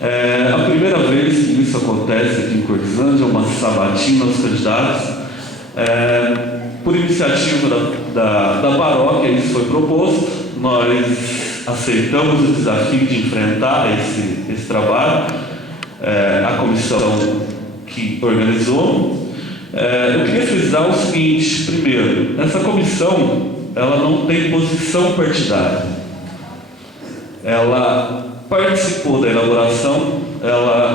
A primeira vez que isso acontece aqui em Cortesândia, uma sabatina aos candidatos, por iniciativa da paróquia, isso foi proposto, nós aceitamos o desafio de enfrentar esse trabalho, a comissão que organizou. Eu queria frisar o seguinte: primeiro, essa comissão ela não tem posição partidária, ela participou da elaboração,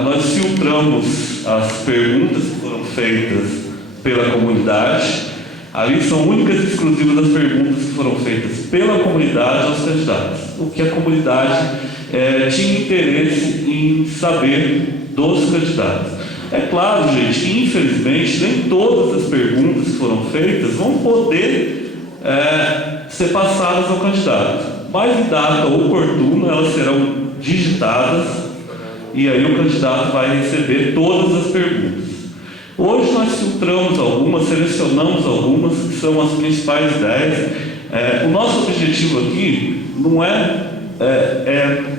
nós filtramos as perguntas que foram feitas pela comunidade. Ali são únicas e exclusivas as perguntas que foram feitas pela comunidade aos candidatos, o que a comunidade tinha interesse em saber dos candidatos. É claro, gente, que infelizmente nem todas as perguntas que foram feitas vão poder ser passadas ao candidato, mas em data oportuna elas serão digitadas e aí o candidato vai receber todas as perguntas. Hoje nós filtramos algumas, selecionamos algumas que são as principais ideias. O nosso objetivo aqui não é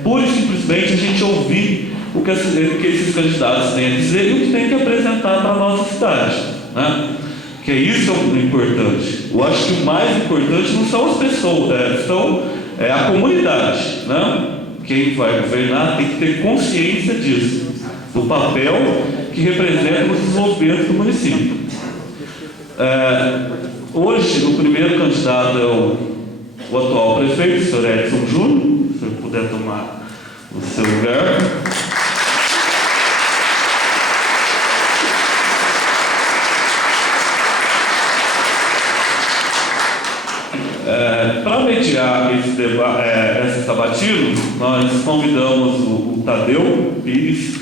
pura e simplesmente a gente ouvir o que esses candidatos têm a dizer e o que tem que apresentar para a nossa cidade, né? Que isso é o importante. Eu acho que o mais importante não são as pessoas, são a comunidade, né? Quem vai governar tem que ter consciência disso, do papel que representa o desenvolvimento do município. Hoje, o primeiro candidato é o atual prefeito, o senhor Edson Júnior, se ele puder tomar o seu lugar. Para mediar esse sabatino, nós convidamos o Tadeu Pires,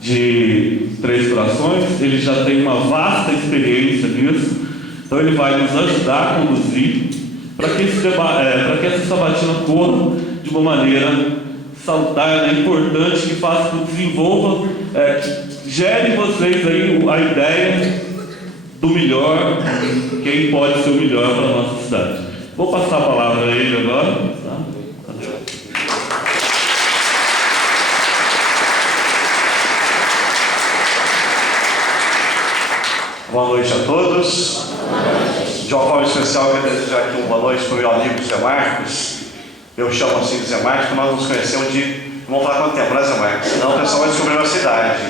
de Três Corações. Ele já tem uma vasta experiência nisso, então ele vai nos ajudar a conduzir para que essa sabatina corra de uma maneira salutar, importante, que faça que desenvolva, que gere em vocês aí a ideia do melhor, quem pode ser o melhor para a nossa cidade. Vou passar a palavra a ele agora. Tá? Boa noite a todos. De uma forma especial, eu quero desejar aqui uma boa noite para o meu amigo Zé Marcos. Eu chamo assim de Zé Marcos, porque nós nos conhecemos vamos falar quanto tempo, né, Zé Marcos? Senão o pessoal vai descobrir a cidade,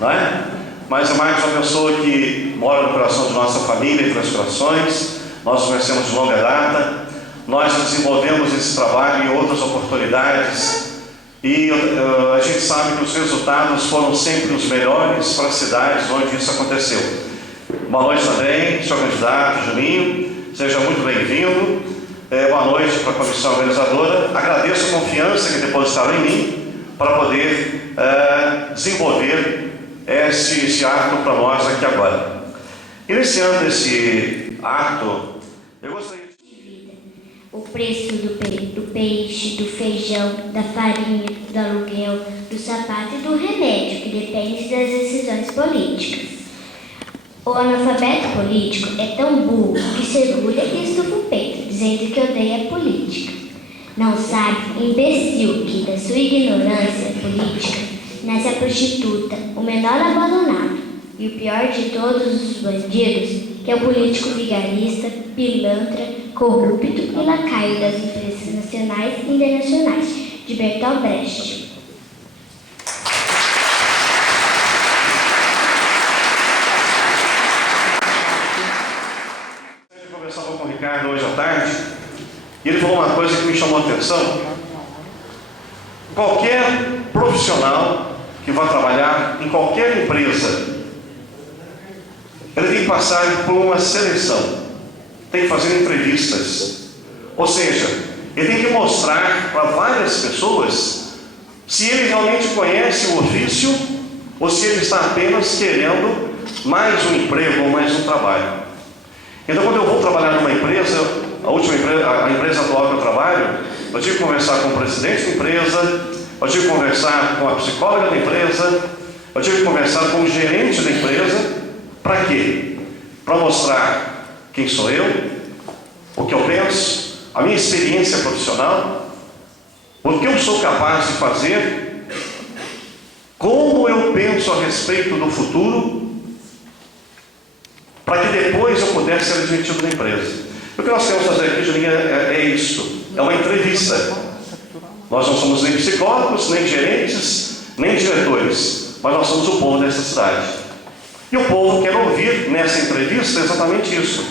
não é? Mas Zé Marcos é uma pessoa que mora no coração de nossa família, em Três Corações. Nós nos conhecemos de longa data. Nós desenvolvemos esse trabalho em outras oportunidades. E a gente sabe que os resultados foram sempre os melhores para as cidades onde isso aconteceu. Boa noite também, senhor candidato Juninho, seja muito bem-vindo. Boa noite para a comissão organizadora. Agradeço a confiança que depositaram em mim para poder desenvolver esse ato para nós aqui agora. Iniciando esse ato, eu gostaria de... O preço do peixe, do feijão, da farinha, do aluguel, do sapato e do remédio, que depende das decisões políticas. O analfabeto político é tão burro que segura e estufa o peito, dizendo que odeia a política. Não sabe, imbecil, que da sua ignorância política nasce a prostituta, o menor abandonado, e o pior de todos os bandidos, que é o político vigarista, pilantra, corrupto e lacaio das empresas nacionais e internacionais, de Bertolt Brecht. Eu conversava com o Ricardo hoje à tarde, e ele falou uma coisa que me chamou a atenção. Qualquer profissional que vai trabalhar em qualquer empresa, ele tem que passar por uma seleção, tem que fazer entrevistas. Ou seja, ele tem que mostrar para várias pessoas se ele realmente conhece o ofício ou se ele está apenas querendo mais um emprego ou mais um trabalho. Então, quando eu vou trabalhar numa empresa, a empresa atual que eu trabalho, eu tive que conversar com o presidente da empresa, eu tive que conversar com a psicóloga da empresa, eu tive que conversar com o gerente da empresa. Para quê? Para mostrar quem sou eu, o que eu penso, a minha experiência profissional, o que eu sou capaz de fazer Como eu penso a respeito do futuro, para que depois eu pudesse ser admitido na empresa. O que nós temos que fazer aqui, Julinha, é isso. É uma entrevista. Nós não somos nem psicólogos, nem gerentes, nem diretores, mas nós somos o povo dessa cidade. E o povo quer ouvir nessa entrevista exatamente isso.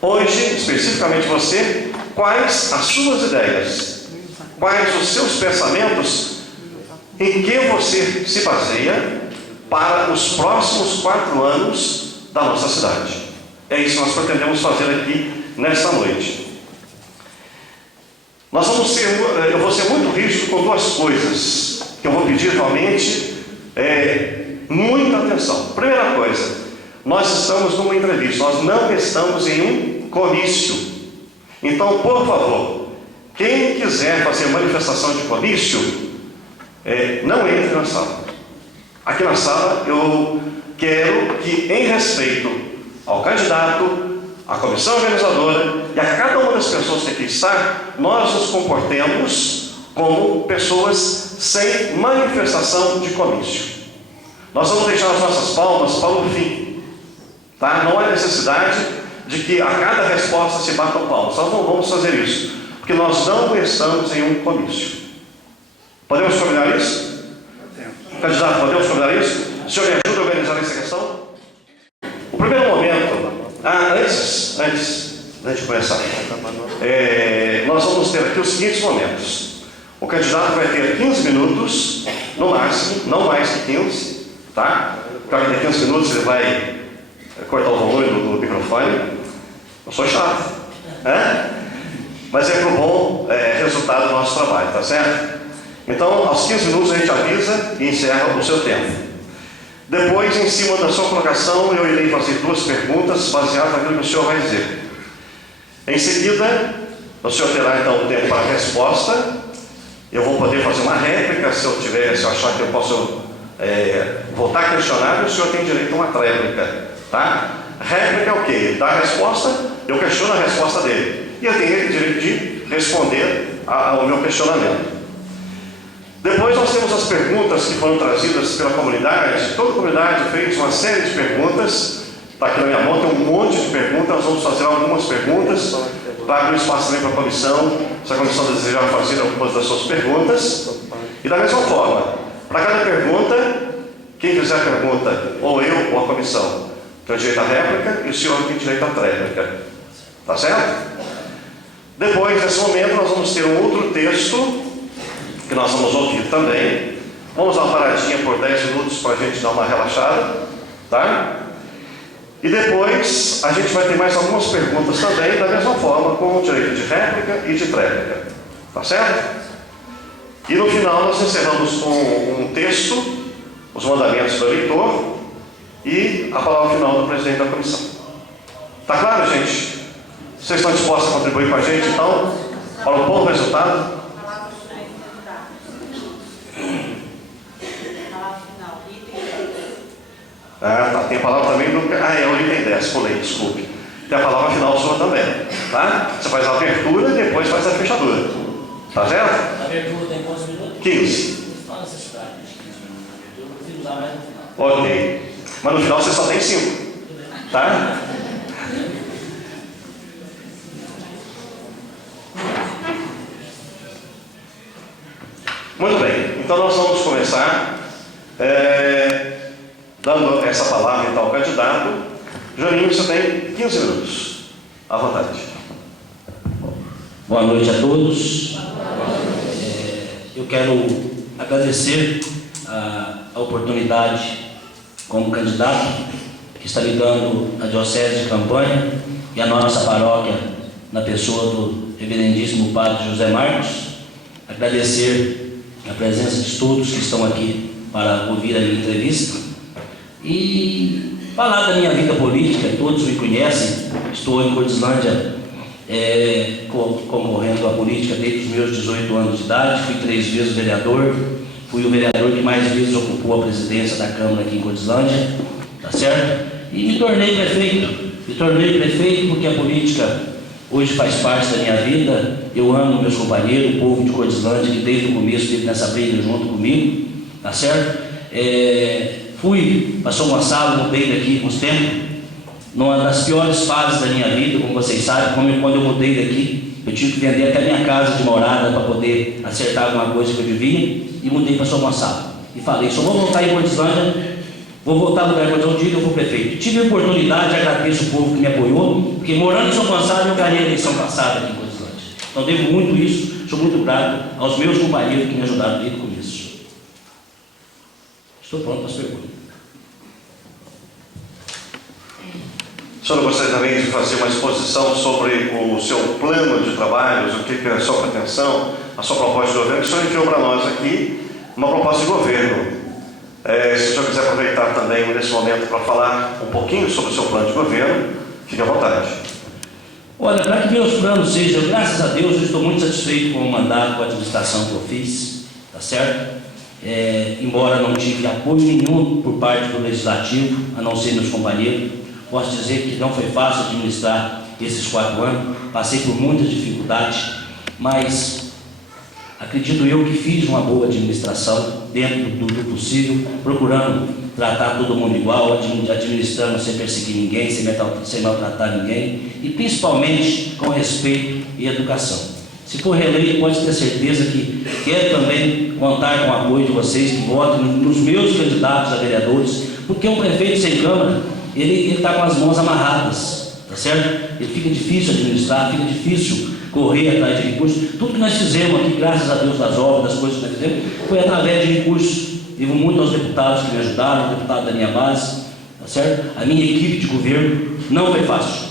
Hoje, especificamente você, quais as suas ideias? Quais os seus pensamentos? Em que você se baseia para os próximos 4 anos da nossa cidade? É isso que nós pretendemos fazer aqui nesta noite. Eu vou ser muito rígido com 2 coisas que eu vou pedir realmente muita atenção. Primeira coisa, nós estamos numa entrevista, nós não estamos em um comício. Então, por favor, quem quiser fazer manifestação de comício, não entre na sala. Aqui na sala eu quero que, em respeito ao candidato, à comissão organizadora e a cada uma das pessoas que aqui está, nós nos comportemos como pessoas sem manifestação de comício. Nós vamos deixar as nossas palmas para o fim, tá? Não há necessidade de que a cada resposta se batam palmas. Nós não vamos fazer isso, porque nós não estamos em um comício. Podemos combinar isso? Candidato, podemos combinar isso? O senhor me ajuda a organizar essa questão? O primeiro momento, antes de começar, nós vamos ter aqui os seguintes momentos. O candidato vai ter 15 minutos, no máximo, não mais que 15, tá? Porque daqui a 15 minutos ele vai cortar o volume do microfone. Eu sou chato, né? Mas é para o bom resultado do nosso trabalho, tá certo? Então, aos 15 minutos a gente avisa e encerra o seu tempo. Depois, em cima da sua colocação, eu irei fazer 2 perguntas baseadas naquilo que o senhor vai dizer. Em seguida, o senhor terá então o tempo para a resposta. Eu vou poder fazer uma réplica se eu achar que eu posso voltar a questionar, e o senhor tem direito a uma tréplica, tá? Réplica é o quê? Ele dá a resposta, eu questiono a resposta dele. E eu tenho o direito de responder ao meu questionamento. Depois nós temos as perguntas que foram trazidas pela comunidade. Toda a comunidade fez uma série de perguntas. Está aqui na minha mão, tem um monte de perguntas. Nós vamos fazer algumas perguntas para abrir espaço também para a comissão, se a comissão desejar fazer algumas das suas perguntas. E da mesma forma, para cada pergunta, quem fizer a pergunta, ou eu ou a comissão, tem direito à réplica e o senhor tem direito à tréplica. Tá certo? Depois, nesse momento, nós vamos ter um outro texto que nós vamos ouvir também. Vamos dar uma paradinha por 10 minutos para a gente dar uma relaxada, tá? E depois a gente vai ter mais algumas perguntas também, da mesma forma, com o direito de réplica e de tréplica, tá certo? E no final nós encerramos com um texto, os mandamentos do eleitor e a palavra final do presidente da comissão. Tá claro, gente? Vocês estão dispostos a contribuir com a gente, então, para um bom resultado? Tá, tem a palavra também do... é o item 10, pulei, desculpe. Tem a palavra final sua também, tá? Você faz a abertura e depois faz a fechadura. Tá certo? A abertura tem quantos minutos? 15. Não há necessidade de 15 minutos de abertura, eu prefiro usar mais no final. Ok. Mas no final você só tem 5. Tá? Muito bem. Então nós vamos começar dando essa palavra então ao candidato. Juninho, você tem 15 minutos. À vontade. Boa noite a todos. Eu quero agradecer a oportunidade como candidato que está me dando a Diocese de Campanha e a nossa paróquia na pessoa do reverendíssimo Padre José Marcos. Agradecer a presença de todos que estão aqui para ouvir a minha entrevista e falar da minha vida política. Todos me conhecem, estou em Cordislândia concorrendo à política desde os meus 18 anos de idade. Fui 3 vezes vereador, fui o vereador que mais vezes ocupou a presidência da Câmara aqui em Cordislândia, tá certo? E me tornei prefeito porque a política hoje faz parte da minha vida. Eu amo meus companheiros, o povo de Cordislândia, que desde o começo esteve nessa briga junto comigo, tá certo? Fui para São Gonçalo, mudei daqui uns tempos, numa das piores fases da minha vida, como vocês sabem, quando eu mudei daqui, eu tive que vender até minha casa de morada para poder acertar alguma coisa que eu devia, e mudei para São Gonçalo. E falei, só vou voltar em Cordislândia, vou voltar no lugar onde eu digo, eu vou prefeito. Tive a oportunidade, agradeço o povo que me apoiou, porque morando em São Gonçalo eu ganhei a eleição passada aqui em Cordislândia. Então devo muito isso, sou muito grato aos meus companheiros que me ajudaram desde o começo. Estou pronto para as perguntas. O senhor gostaria também de fazer uma exposição sobre o seu plano de trabalhos, o que é a sua pretensão, a sua proposta de governo, que o senhor enviou para nós aqui uma proposta de governo. Se o senhor quiser aproveitar também nesse momento para falar um pouquinho sobre o seu plano de governo, fique à vontade. Olha, para que meus planos sejam, graças a Deus, eu estou muito satisfeito com o mandato, com a administração que eu fiz, tá certo? Embora não tive apoio nenhum por parte do Legislativo, a não ser meus companheiros, posso dizer que não foi fácil administrar esses 4 anos, passei por muitas dificuldades, mas acredito eu que fiz uma boa administração dentro do possível, procurando tratar todo mundo igual, administrando sem perseguir ninguém, sem maltratar ninguém, e principalmente com respeito e educação. Se for reeleito, pode ter certeza que quero também contar com o apoio de vocês que votem nos meus candidatos a vereadores, porque um prefeito sem Câmara, ele está com as mãos amarradas, tá certo? Ele fica difícil administrar, fica difícil correr atrás de recursos. Tudo que nós fizemos aqui, graças a Deus, das obras, das coisas que nós fizemos, foi através de recursos. Devo muito aos deputados que me ajudaram, os deputados da minha base, tá certo? A minha equipe de governo não foi fácil.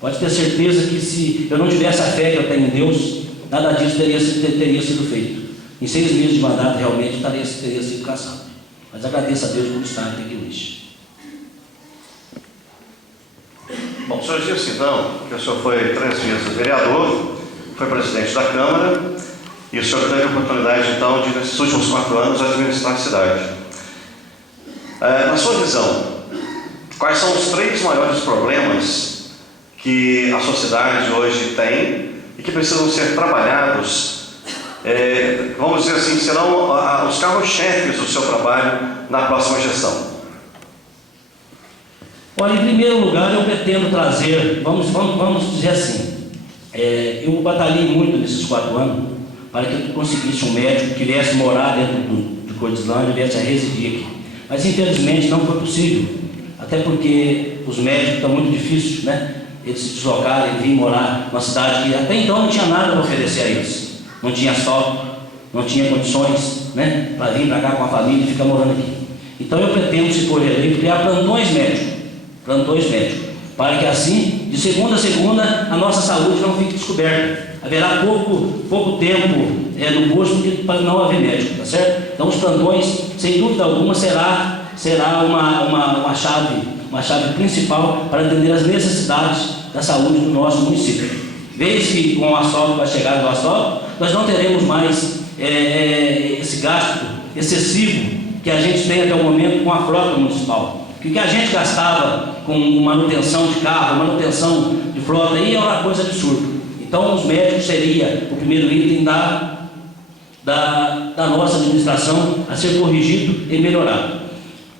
Pode ter certeza que se eu não tivesse a fé que eu tenho em Deus, nada disso teria sido feito. Em 6 meses de mandato, realmente, teria sido cansado. Mas agradeço a Deus por estar aqui hoje. Bom, o senhor disse então que o senhor foi 3 vezes vereador, foi presidente da Câmara, e o senhor teve a oportunidade então de, nesses últimos 4 anos, administrar a cidade. Na sua visão, quais são os 3 maiores problemas que a sociedade hoje tem e que precisam ser trabalhados, vamos dizer assim, serão os carros-chefes do seu trabalho na próxima gestão? Olha, em primeiro lugar, eu pretendo trazer, vamos dizer assim, eu batalhei muito nesses 4 anos para que eu conseguisse um médico que viesse morar dentro de Cordislândia, viesse a residir aqui. Mas, infelizmente, não foi possível, até porque os médicos estão muito difíceis, né? Eles se deslocarem e virem morar numa cidade que até então não tinha nada para oferecer a eles. Não tinha asfalto, não tinha condições, né, para vir para cá com a família e ficar morando aqui. Então eu pretendo, se for eleito, criar plantões médicos, para que assim, de segunda a segunda, a nossa saúde não fique descoberta. Haverá pouco tempo no posto para não haver médico, tá certo? Então os plantões, sem dúvida alguma, será uma chave principal para atender as necessidades da saúde do nosso município. Vez que com o asfalto, com a chegada do asfalto, nós não teremos mais esse gasto excessivo que a gente tem até o momento com a frota municipal. Porque o que a gente gastava com manutenção de carro, manutenção de frota, aí é uma coisa absurda. Então os médicos seria o primeiro item da nossa administração a ser corrigido e melhorado.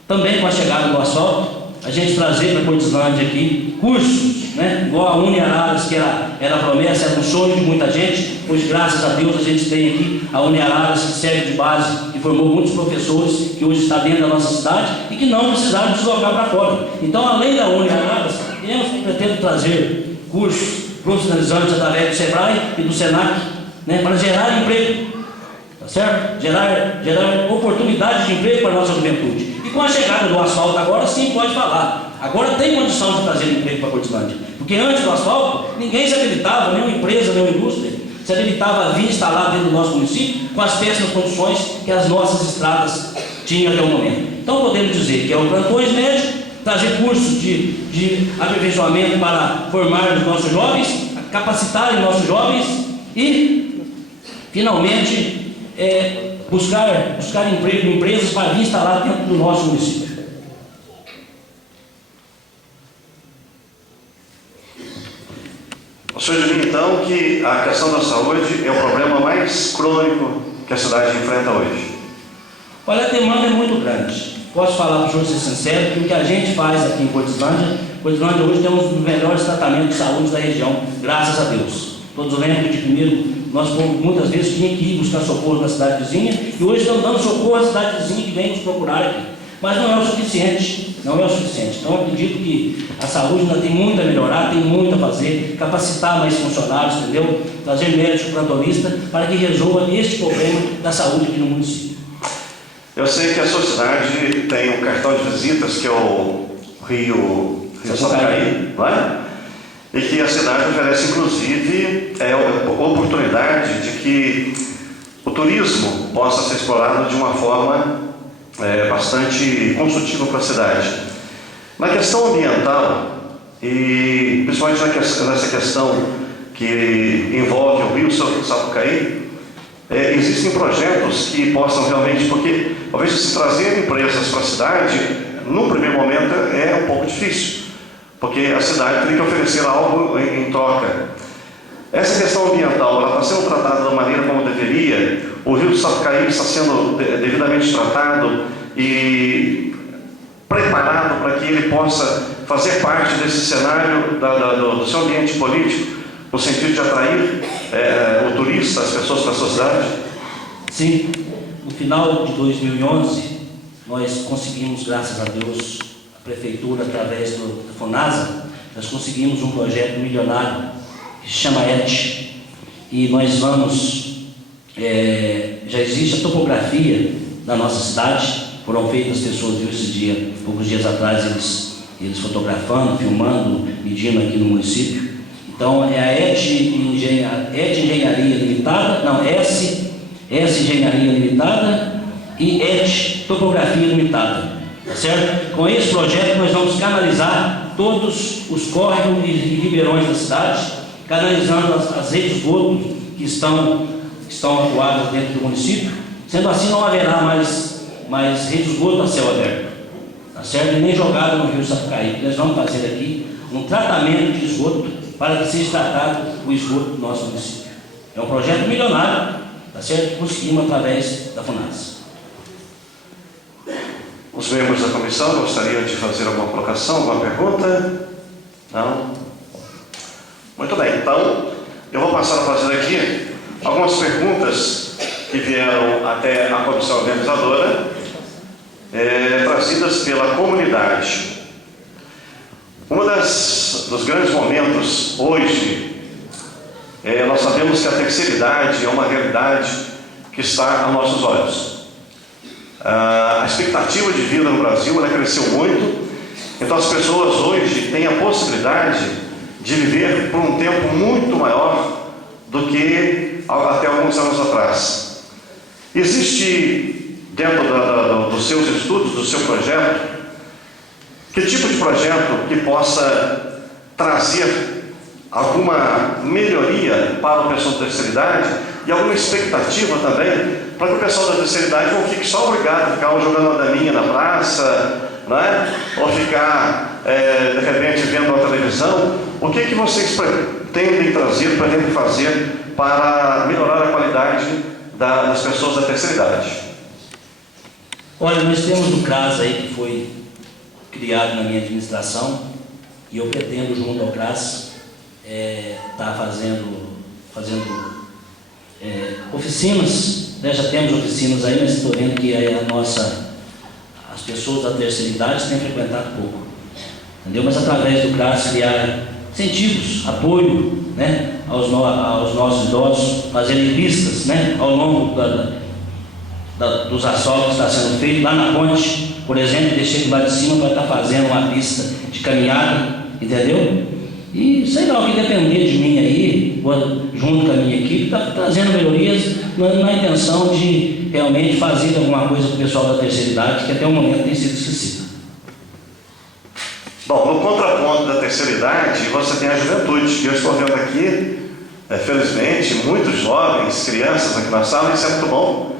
Também com a chegada do asfalto, a gente trazer para Cordislândia aqui cursos, né? Igual a Uniararas, que era a promessa, era um sonho de muita gente. Hoje, graças a Deus, a gente tem aqui a Uniararas, que serve de base, que formou muitos professores, que hoje está dentro da nossa cidade e que não precisaram deslocar para fora. Então, além da Uniararas, eu pretendo trazer cursos profissionalizantes através do SEBRAE e do SENAC, né? Para gerar emprego, tá certo? Gerar oportunidades de emprego para a nossa juventude. E com a chegada do asfalto agora, sim, pode falar. Agora tem condição de trazer emprego para Cordislândia. Porque antes do asfalto, ninguém se habilitava, nenhuma empresa, nenhuma indústria, se habilitava a vir instalar dentro do nosso município com as péssimas condições que as nossas estradas tinham até o momento. Então podemos dizer que é o plantões médicos, trazer cursos de aperfeiçoamento para formar os nossos jovens, capacitar os nossos jovens e, finalmente, buscar emprego, empresas para vir instalar dentro do nosso município. O senhor diria então que a questão da saúde é o problema mais crônico que a cidade enfrenta hoje? Olha, a demanda é muito grande. Posso falar para o senhor ser sincero que o que a gente faz aqui em Cortislândia hoje temos um dos melhores tratamentos de saúde da região, graças a Deus. Todos lembram que primeiro nós muitas vezes tínhamos que ir buscar socorro na cidade vizinha e hoje estamos dando socorro à cidade vizinha que vem nos procurar aqui. Mas não é o suficiente, não é o suficiente. Então eu acredito que a saúde ainda tem muito a melhorar, tem muito a fazer, capacitar mais funcionários, entendeu? Trazer médico plantonista para que resolva este problema da saúde aqui no município. Eu sei que a sua cidade tem um cartão de visitas que é o Rio Sapucaí, não é? E que a cidade oferece, inclusive, a oportunidade de que o turismo possa ser explorado de uma forma bastante construtiva para a cidade. Na questão ambiental, e principalmente nessa questão que envolve o Rio Sapucaí, existem projetos que possam realmente, porque talvez se trazer empresas para a cidade, no primeiro momento é um pouco difícil, porque a cidade tem que oferecer algo em troca. Essa questão ambiental, ela está sendo tratada da maneira como deveria. O Rio Sapucaí está sendo devidamente tratado e preparado para que ele possa fazer parte desse cenário do seu ambiente político, no sentido de atrair o turista, as pessoas para a sua cidade? Sim, no final de 2011, nós conseguimos, graças a Deus, a Prefeitura, através da FUNASA, nós conseguimos um projeto milionário que se chama ET. E nós vamos, já existe a topografia da nossa cidade, foram feitas, as pessoas viram esse dia, poucos dias atrás, eles fotografando, filmando, medindo aqui no município. Então é a ET Engenharia Limitada, não, S Engenharia Limitada e ET Topografia Limitada, tá certo? Com esse projeto nós vamos canalizar todos os córregos e ribeirões da cidade, canalizando as redes de esgoto que estão atuadas dentro do município. Sendo assim, não haverá mais redes de esgoto a céu aberto, tá certo? E nem jogado no Rio Sapucaí. Nós vamos fazer aqui um tratamento de esgoto para que seja tratado o esgoto do nosso município. É um projeto milionário, tá certo? Conseguimos através da FUNASA. Os membros da comissão gostariam de fazer alguma colocação, alguma pergunta? Não? Muito bem, então eu vou passar a fazer aqui algumas perguntas que vieram até a comissão organizadora, trazidas pela comunidade. Dos grandes momentos hoje, nós sabemos que a terceira idade é uma realidade que está a nossos olhos. A expectativa de vida no Brasil ela cresceu muito, então as pessoas hoje têm a possibilidade de viver por um tempo muito maior do que até alguns anos atrás. Existe dentro dos seus estudos, do seu projeto, que tipo de projeto que possa trazer alguma melhoria para o pessoal da terceira idade e alguma expectativa também para que o pessoal da terceira idade não fique só obrigado a ficar jogando uma daminha na praça, não é? Ou ficar, de repente, vendo a televisão. O que vocês pretendem trazer, pretendem fazer para melhorar a qualidade das pessoas da terceira idade? Olha, nós temos um CRAS aí que foi criado na minha administração e eu pretendo, junto ao CRAS, estar fazendo oficinas, né? Já temos oficinas aí, mas estou vendo que as pessoas da terceira idade têm frequentado pouco, entendeu? Mas através do CRAS criar incentivos, apoio, né, aos nossos idosos, fazerem pistas, né, ao longo dos asfaltos que está sendo feito. Lá na ponte, por exemplo, deixei lá de cima para estar fazendo uma pista de caminhada, entendeu? E sei lá, o que depender de mim aí, junto com a minha equipe, está trazendo melhorias na intenção de realmente fazer alguma coisa para o pessoal da terceira idade, que até o momento tem sido esquecido. Bom, no contraponto da terceira idade, você tem a juventude. Eu estou vendo aqui, felizmente, muitos jovens, crianças aqui na sala, isso é muito bom,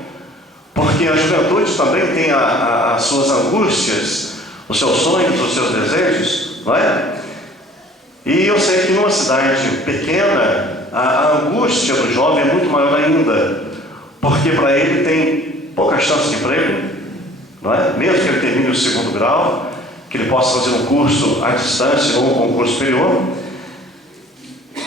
porque a juventude também tem as suas angústias, os seus sonhos, os seus desejos, não é? E eu sei que numa cidade pequena, a angústia do jovem é muito maior ainda, porque para ele tem pouca chance de emprego, não é? Mesmo que ele termine o segundo grau, que ele possa fazer um curso à distância ou um concurso superior.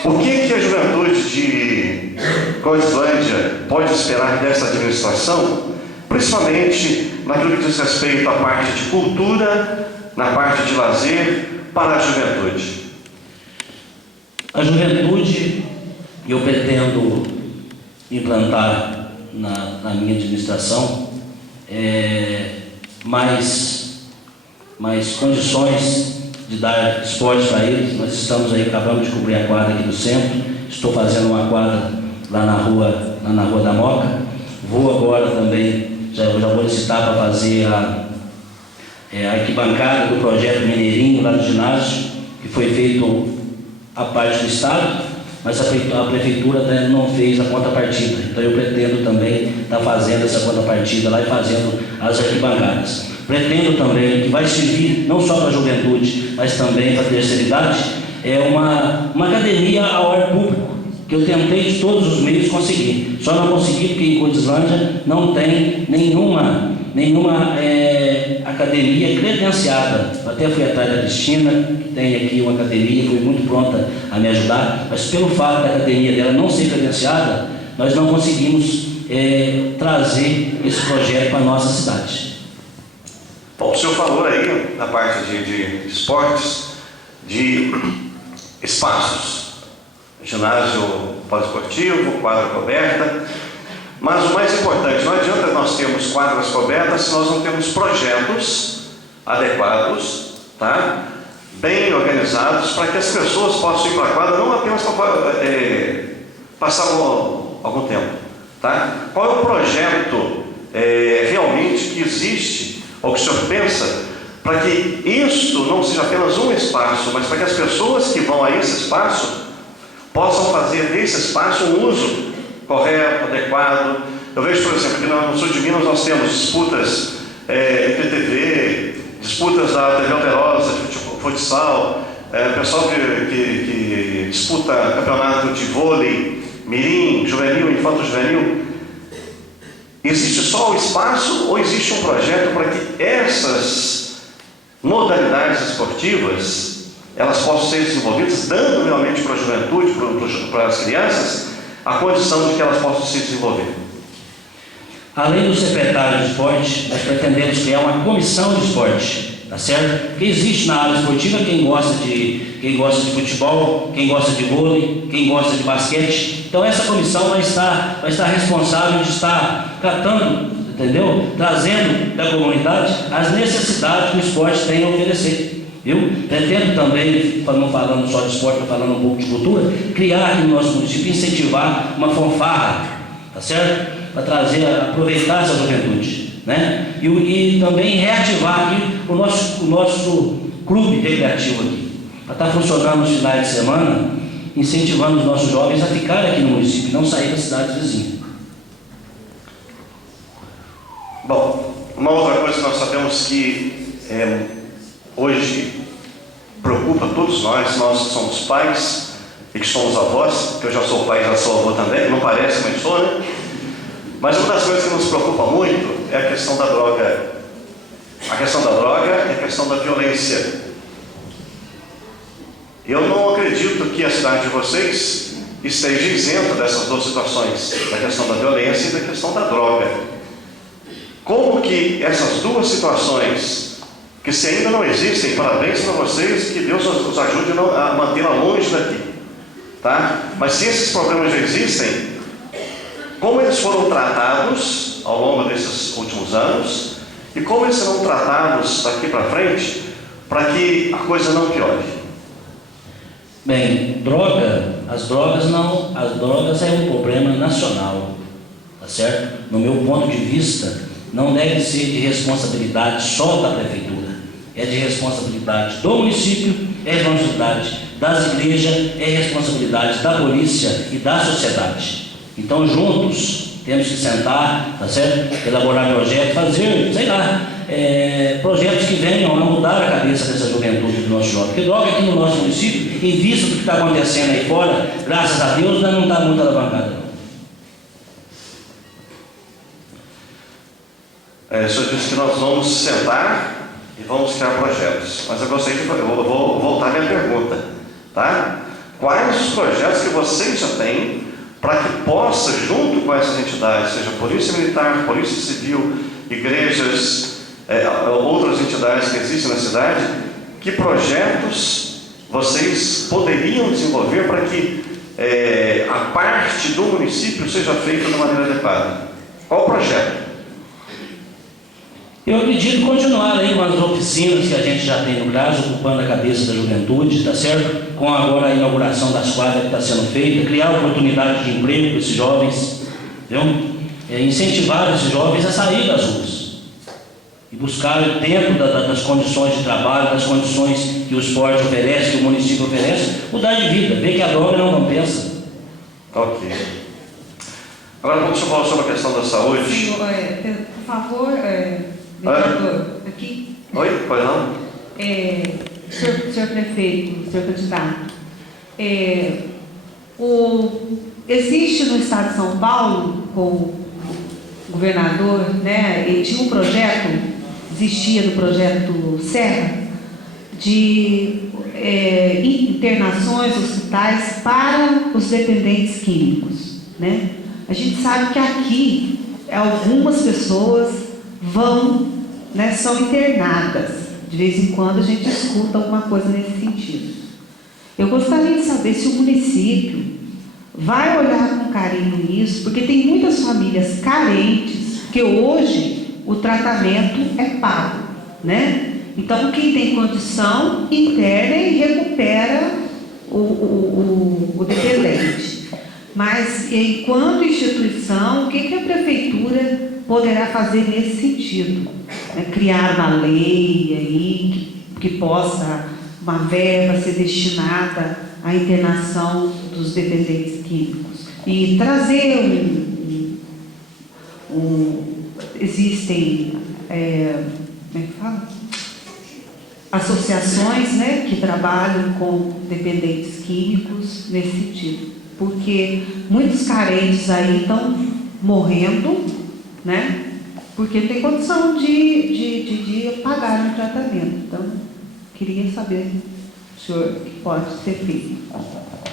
O que a juventude de Coislândia pode esperar dessa administração, principalmente naquilo que diz respeito à parte de cultura, na parte de lazer, para a juventude? A juventude, eu pretendo implantar na minha administração mais condições de dar esporte para eles. Nós estamos aí, acabamos de cobrir a quadra aqui do centro, estou fazendo uma quadra lá na rua da Moca, vou agora também, já vou licitar para fazer a arquibancada do projeto Mineirinho lá do ginásio, que foi feito a parte do Estado, mas a Prefeitura não fez a contrapartida. Então eu pretendo também estar fazendo essa contrapartida lá e fazendo as arquibancadas. Pretendo também, que vai servir não só para a juventude, mas também para a terceira idade, uma academia ao ar público, que eu tentei de todos os meios conseguir. Só não consegui porque em Coislândia não tem nenhuma academia credenciada. Até fui atrás da Cristina, que tem aqui uma academia, foi muito pronta a me ajudar, mas pelo fato da academia dela não ser credenciada, nós não conseguimos trazer esse projeto para a nossa cidade. Bom, o senhor falou aí na parte de esportes, de espaços, ginásio poliesportivo, quadra coberta, mas o mais importante, não adianta nós termos quadras cobertas se nós não temos projetos adequados, tá? Bem organizados, para que as pessoas possam ir para a quadra, não apenas para passar algum tempo, tá? Qual é o projeto realmente que existe, ou que o senhor pensa, para que isto não seja apenas um espaço, mas para que as pessoas que vão a esse espaço possam fazer desse espaço um uso correto, adequado? Eu vejo, por exemplo, que no sul de Minas nós temos disputas entre TV, disputas da TV Alterosa, de futsal, pessoal que disputa campeonato de vôlei, mirim, juvenil, infanto-juvenil. Existe só o espaço ou existe um projeto para que essas modalidades esportivas elas possam ser desenvolvidas, dando realmente para a juventude, para as crianças, a condição de que elas possam se desenvolver? Além do secretário de esporte, nós pretendemos criar uma comissão de esporte, tá certo? Porque existe na área esportiva quem gosta de futebol, quem gosta de vôlei, quem gosta de basquete. Então essa comissão vai estar responsável de estar catando, entendeu? Trazendo da comunidade as necessidades que o esporte tem a oferecer. Pretendo também, não falando só de esporte, mas falando um pouco de cultura, criar aqui no nosso município, incentivar uma fanfarra, tá certo? Para aproveitar essa juventude, né? E também reativar aqui o nosso clube recreativo aqui, para estar funcionando nos finais de semana, incentivando os nossos jovens a ficarem aqui no município, não sair da cidade vizinha. Bom, uma outra coisa que nós sabemos que hoje preocupa todos nós que somos pais e que somos avós, que eu já sou pai e já sou avô também, não parece, mas sou, né? Mas uma das coisas que nos preocupa muito é a questão da droga. A questão da droga e a questão da violência. Eu não acredito que a cidade de vocês esteja isenta dessas duas situações, da questão da violência e da questão da droga. Como que essas duas situações, que se ainda não existem, parabéns para vocês, que Deus nos ajude a mantê-la longe daqui, tá? Mas se esses problemas já existem, como eles foram tratados ao longo desses últimos anos e como eles serão tratados daqui para frente para que a coisa não piore? Bem, as drogas é um problema nacional, tá certo? No meu ponto de vista, não deve ser de responsabilidade só da prefeitura, é de responsabilidade do município, é responsabilidade das igrejas, é responsabilidade da polícia e da sociedade. Então, juntos, temos que sentar, tá certo? Elaborar projetos, fazer, sei lá, projetos que venham a mudar a cabeça dessa juventude do nosso jovem. Porque droga aqui no nosso município, em vista do que está acontecendo aí fora, graças a Deus, ainda não está muito alavancada. o senhor disse que nós vamos sentar e vamos criar projetos. Mas eu gostaria de... Eu vou voltar à minha pergunta, tá? Quais os projetos que vocês já têm para que possa, junto com essas entidades, seja Polícia Militar, Polícia Civil, igrejas, outras entidades que existem na cidade, que projetos vocês poderiam desenvolver para que a parte do município seja feita de maneira adequada? Qual o projeto? Eu acredito continuar aí com as oficinas que a gente já tem no CRAS, ocupando a cabeça da juventude, tá certo? Com agora a inauguração das quadras que está sendo feita, criar oportunidades de emprego para esses jovens, entendeu? Incentivar esses jovens a sair das ruas e buscar dentro das condições de trabalho, das condições que o esporte oferece, que o município oferece, mudar de vida, ver que a droga não compensa. Ok. Agora vamos falar sobre a questão da saúde. Senhor, por favor, vereador, aqui. Oi, pois não? Senhor prefeito, senhor candidato, existe no estado de São Paulo, com o governador, né, e tinha um projeto, existia no projeto Serra, de internações, hospitais para os dependentes químicos, né? A gente sabe que aqui algumas pessoas vão, né, são internadas. De vez em quando a gente escuta alguma coisa nesse sentido. Eu gostaria de saber se o município vai olhar com carinho nisso, porque tem muitas famílias carentes que hoje o tratamento é pago, né? Então quem tem condição interna e recupera o dependente. Mas enquanto instituição, o que a prefeitura poderá fazer nesse sentido? Criar uma lei aí que possa, uma verba ser destinada à internação dos dependentes químicos e trazer existem como é que fala? Associações, né, que trabalham com dependentes químicos nesse sentido, porque muitos carentes aí estão morrendo, né? Porque não tem condição de pagar o tratamento. Então, queria saber, senhor, o que pode ser feito.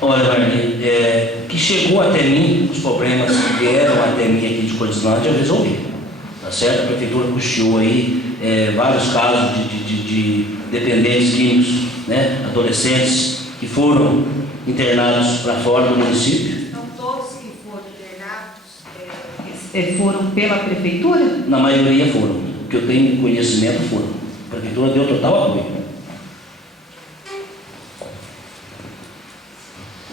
Olha, Marli, que chegou até mim, os problemas que vieram até mim aqui de Cordislândia, eu resolvi. Tá certo? A prefeitura custeou aí vários casos de dependentes químicos, né? Adolescentes que foram internados para fora do município. Então, todos que foram internados foram pela prefeitura? Na maioria foram. O que eu tenho conhecimento foram. A prefeitura deu total apoio.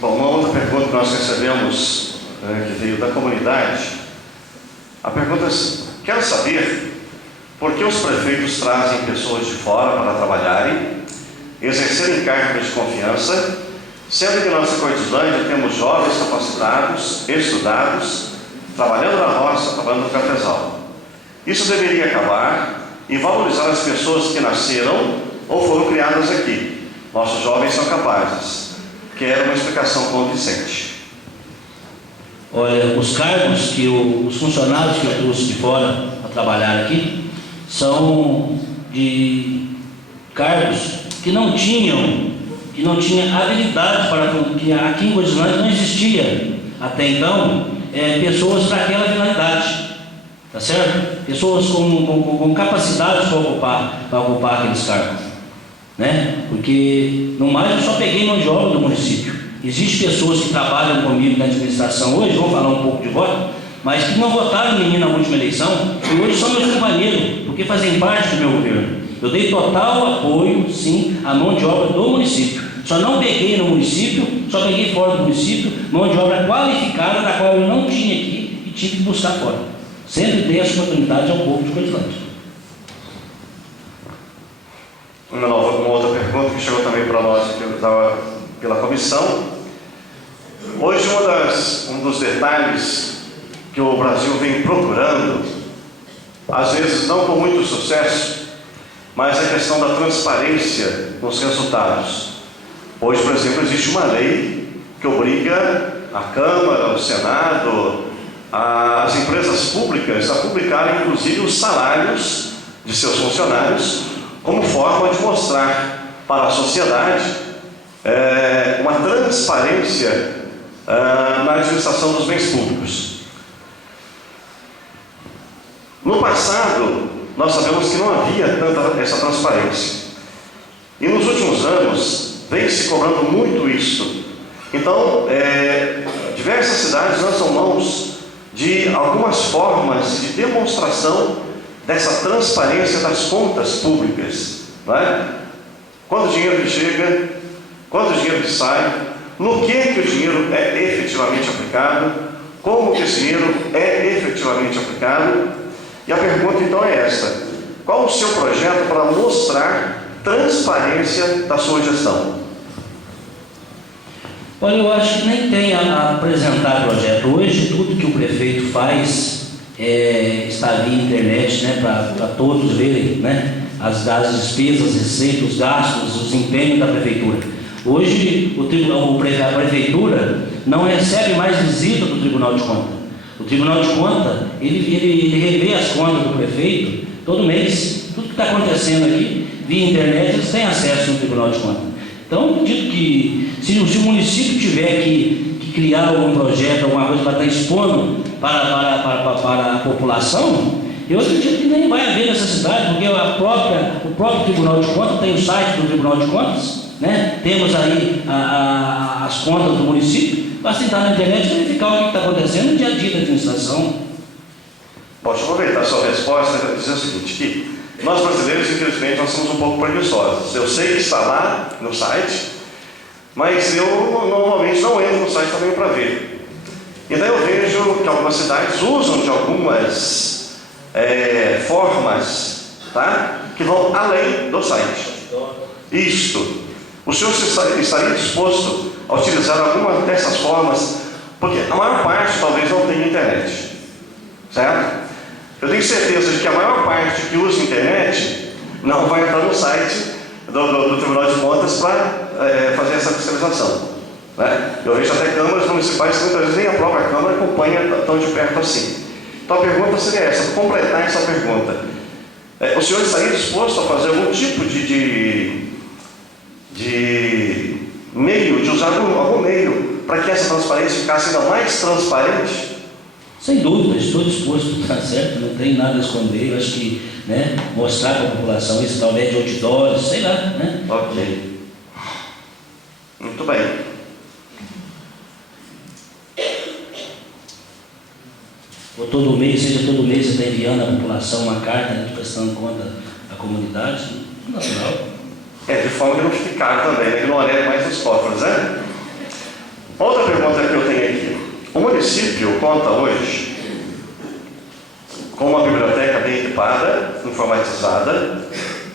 Bom, uma outra pergunta que nós recebemos, que veio da comunidade, a pergunta é: quero saber por que os prefeitos trazem pessoas de fora para trabalharem, exercerem cargos de confiança, sendo que em nossa Cordislândia temos jovens capacitados, estudados, trabalhando na roça, trabalhando no cafezal. Isso deveria acabar e valorizar as pessoas que nasceram ou foram criadas aqui. Nossos jovens são capazes. Quero uma explicação convincente. Olha, os cargos que os funcionários que eu trouxe de fora para trabalhar aqui são de cargos que não tinham habilidade para, que aqui em Cordislândia não existia até então pessoas para aquela finalidade, tá certo? Pessoas com capacidade para ocupar aqueles cargos, né? Porque no mais eu só peguei mão de obra do município. Existem pessoas que trabalham comigo na administração hoje, vamos falar um pouco de voto, mas que não votaram em mim na última eleição e hoje são meus companheiros, porque fazem parte do meu governo. Eu dei total apoio, sim, à mão de obra do município. Só não peguei no município, só peguei fora do município, mão de obra qualificada, da qual eu não tinha aqui e tive que buscar fora. Sempre dei essa oportunidade ao povo de Cordislândia. Uma outra pergunta que chegou também para nós aqui pela comissão. Hoje um dos detalhes que o Brasil vem procurando, às vezes não com muito sucesso, mas a questão da transparência nos resultados. Hoje, por exemplo, existe uma lei que obriga a Câmara, o Senado, as empresas públicas a publicarem, inclusive, os salários de seus funcionários, como forma de mostrar para a sociedade uma transparência na administração dos bens públicos. No passado, nós sabemos que não havia tanta essa transparência. E nos últimos anos, vem se cobrando muito isso. Então, diversas cidades lançam mãos de algumas formas de demonstração dessa transparência das contas públicas. Não é? Quando o dinheiro que chega, quando o dinheiro que sai, no que o dinheiro é efetivamente aplicado, como que esse dinheiro é efetivamente aplicado. E a pergunta então é esta: qual o seu projeto para mostrar transparência da sua gestão? Olha, eu acho que nem tem a apresentar projeto. Hoje, tudo que o prefeito faz está via internet, né, para todos verem, né, as despesas, receitas, os gastos, os empenhos da prefeitura. Hoje, a prefeitura não recebe mais visita do Tribunal de Contas. O Tribunal de Contas, ele revê as contas do prefeito todo mês. Tudo que está acontecendo aqui, via internet, eles têm acesso no Tribunal de Contas. Então, eu acredito que se o município tiver que criar algum projeto, alguma coisa para estar expondo para a população, eu acredito que nem vai haver necessidade, porque o próprio Tribunal de Contas tem o site do Tribunal de Contas, né? Temos aí as contas do município. Basta entrar na internet e verificar o que está acontecendo no dia a dia da administração. Posso aproveitar a sua resposta para dizer o seguinte, que nós brasileiros, infelizmente, nós somos um pouco preguiçosos. Eu sei que está lá no site, mas eu normalmente não entro no site também para ver. E daí eu vejo que algumas cidades usam de algumas formas, tá, que vão além do site. Isto. O senhor estaria disposto a utilizar alguma dessas formas? Porque a maior parte talvez não tenha internet, certo? Eu tenho certeza de que a maior parte que usa internet não vai entrar no site do Tribunal de Contas para fazer essa fiscalização, né? Eu vejo até câmaras municipais que muitas vezes nem a própria Câmara acompanha tão de perto assim. Então a pergunta seria essa: para completar essa pergunta, o senhor estaria disposto a fazer algum tipo de meio, de usar algum meio para que essa transparência ficasse ainda mais transparente? Sem dúvida, estou disposto, tá certo? Não tem nada a esconder. Eu acho que, né, mostrar para a população isso através de outdoors, sei lá, né? Ok. Muito bem. Ou todo mês, seja todo mês você está enviando à população uma carta, né, prestando conta da comunidade, natural. De forma que não fique caro também, né? Que não olhe mais os cofres, né? Outra pergunta que eu tenho aqui. O município conta hoje com uma biblioteca bem equipada, informatizada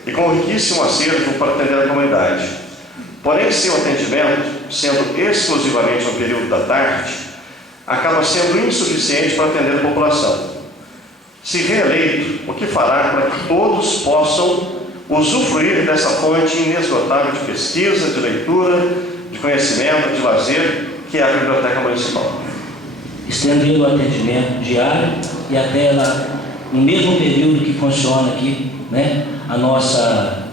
e com um riquíssimo acervo para atender a comunidade. Porém, seu atendimento, sendo exclusivamente no período da tarde, acaba sendo insuficiente para atender a população. Se reeleito, o que fará para que todos possam usufruir dessa fonte inesgotável de pesquisa, de leitura, de conhecimento, de lazer, que é a Biblioteca Municipal? Estender o atendimento diário e até lá, no mesmo período que funciona aqui, né, a nossa,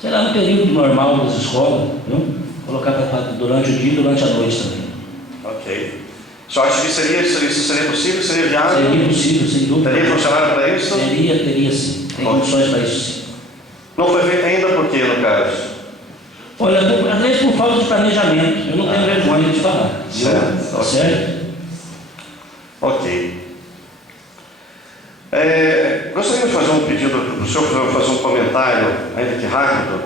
sei lá, no período normal das escolas, viu? Colocar durante o dia e durante a noite também. Ok. Só acha que isso seria possível? Seria viável? Seria possível, sem dúvida. Teria funcionário para isso? Teria sim. Tem condições para isso sim. Não foi feito ainda por quê, no caso? Olha, às vezes por falta de planejamento. Eu não tenho vergonha de falar. Certo. Tá certo? Ok. Gostaria de fazer um pedido para o senhor fazer um comentário, ainda que rápido.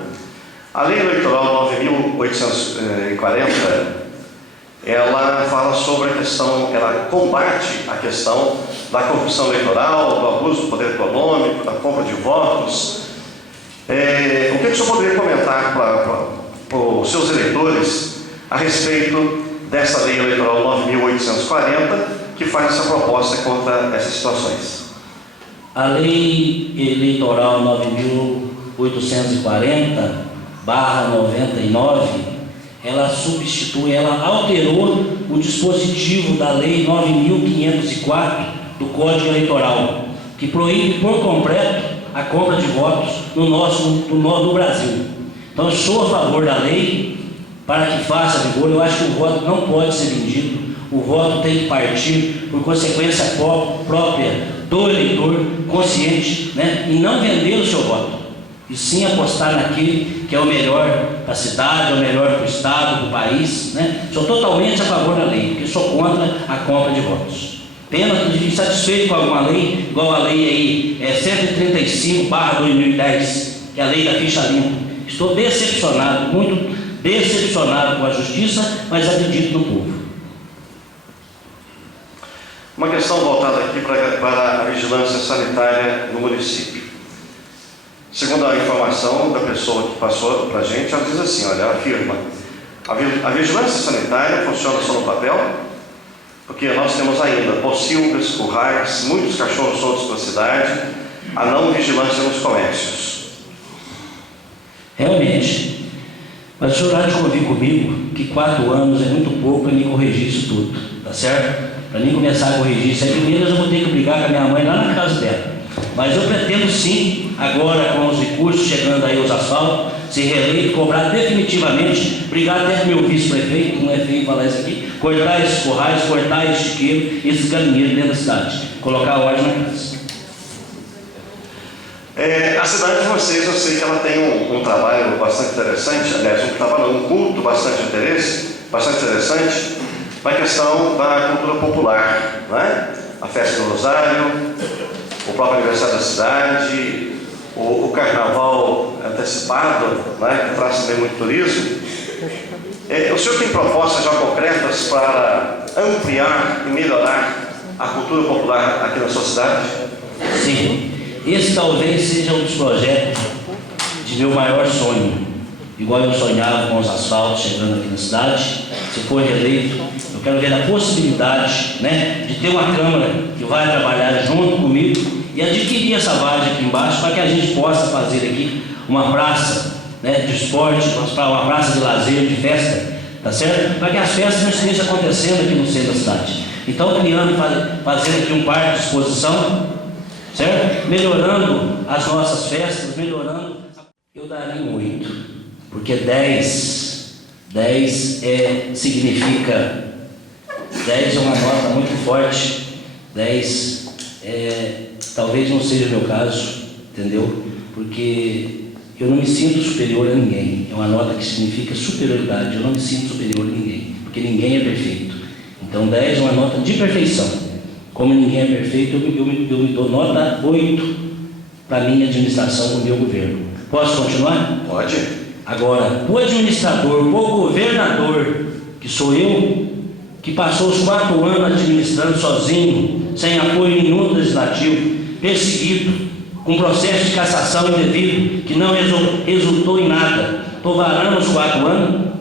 A Lei Eleitoral 9.840, ela fala sobre a questão, ela combate a questão da corrupção eleitoral, do abuso do poder econômico, da compra de votos. O que o senhor poderia comentar para os seus eleitores a respeito dessa Lei Eleitoral 9.840, que faz essa proposta contra essas situações? A Lei Eleitoral 9.840/99, ela substitui, ela alterou o dispositivo da Lei 9.504 do Código Eleitoral, que proíbe por completo a compra de votos no Brasil. Então, eu sou a favor da lei para que faça vigor. Eu acho que o voto não pode ser vendido, o voto tem que partir por consequência própria do eleitor consciente, né? E não vender o seu voto, e sim apostar naquele que é o melhor para a cidade, é o melhor para o estado, para o país, né? Sou totalmente a favor da lei, porque sou contra a compra de votos. Pena de insatisfeito com alguma lei, igual a lei aí 135/2010, que é a lei da ficha limpa. Estou decepcionado, muito decepcionado com a justiça, mas acredito no povo. Uma questão voltada aqui para a vigilância sanitária no município. Segundo a informação da pessoa que passou para a gente, ela diz assim, olha, ela afirma, a vigilância sanitária funciona só no papel, porque nós temos ainda pocilgas, currais, muitos cachorros soltos pela cidade, a não vigilância nos comércios. Realmente, mas o senhor há de convir comigo que 4 anos é muito pouco para mim corrigir isso tudo, tá certo? Para mim começar a corrigir isso aí, primeiro eu vou ter que brigar com a minha mãe lá na casa dela. Mas eu pretendo sim, agora com os recursos chegando aí aos asfaltos, ser reeleito, cobrar definitivamente, brigar até com o meu vice-prefeito, não é feio falar isso aqui, cortar esses currais, cortar esse chiqueiro, esses galinheiros dentro da cidade, colocar ordem na casa. A cidade de vocês, eu sei que ela tem um trabalho bastante interessante, aliás, um culto bastante interessante, na questão da cultura popular, né? A festa do Rosário, o próprio aniversário da cidade, o carnaval antecipado, né? Que traz também muito turismo. O senhor tem propostas já concretas para ampliar e melhorar a cultura popular aqui na sua cidade? Sim, esse talvez seja um dos projetos de meu maior sonho. Igual eu sonhava com os asfaltos chegando aqui na cidade, se for reeleito, eu quero ver a possibilidade, né, de ter uma Câmara que vai trabalhar junto comigo e adquirir essa vargem aqui embaixo para que a gente possa fazer aqui uma praça, né, de esporte, uma praça de lazer, de festa, tá certo? Para que as festas não estejam acontecendo aqui no centro da cidade. Então, criando, fazendo aqui um parque de exposição, certo? Melhorando as nossas festas, melhorando. Eu daria um 8, porque 10 significa, 10 é uma nota muito forte, 10 talvez não seja o meu caso, entendeu? Porque eu não me sinto superior a ninguém, é uma nota que significa superioridade, eu não me sinto superior a ninguém, porque ninguém é perfeito. Então 10 é uma nota de perfeição. Como ninguém é perfeito, eu me dou nota 8 para a minha administração, para o meu governo. Posso continuar? Pode. Agora, o administrador, o governador, que sou eu, que passou os 4 anos administrando sozinho, sem apoio nenhum do legislativo, perseguido, com processo de cassação indevido, que não resultou em nada. Estou varando os 4 anos,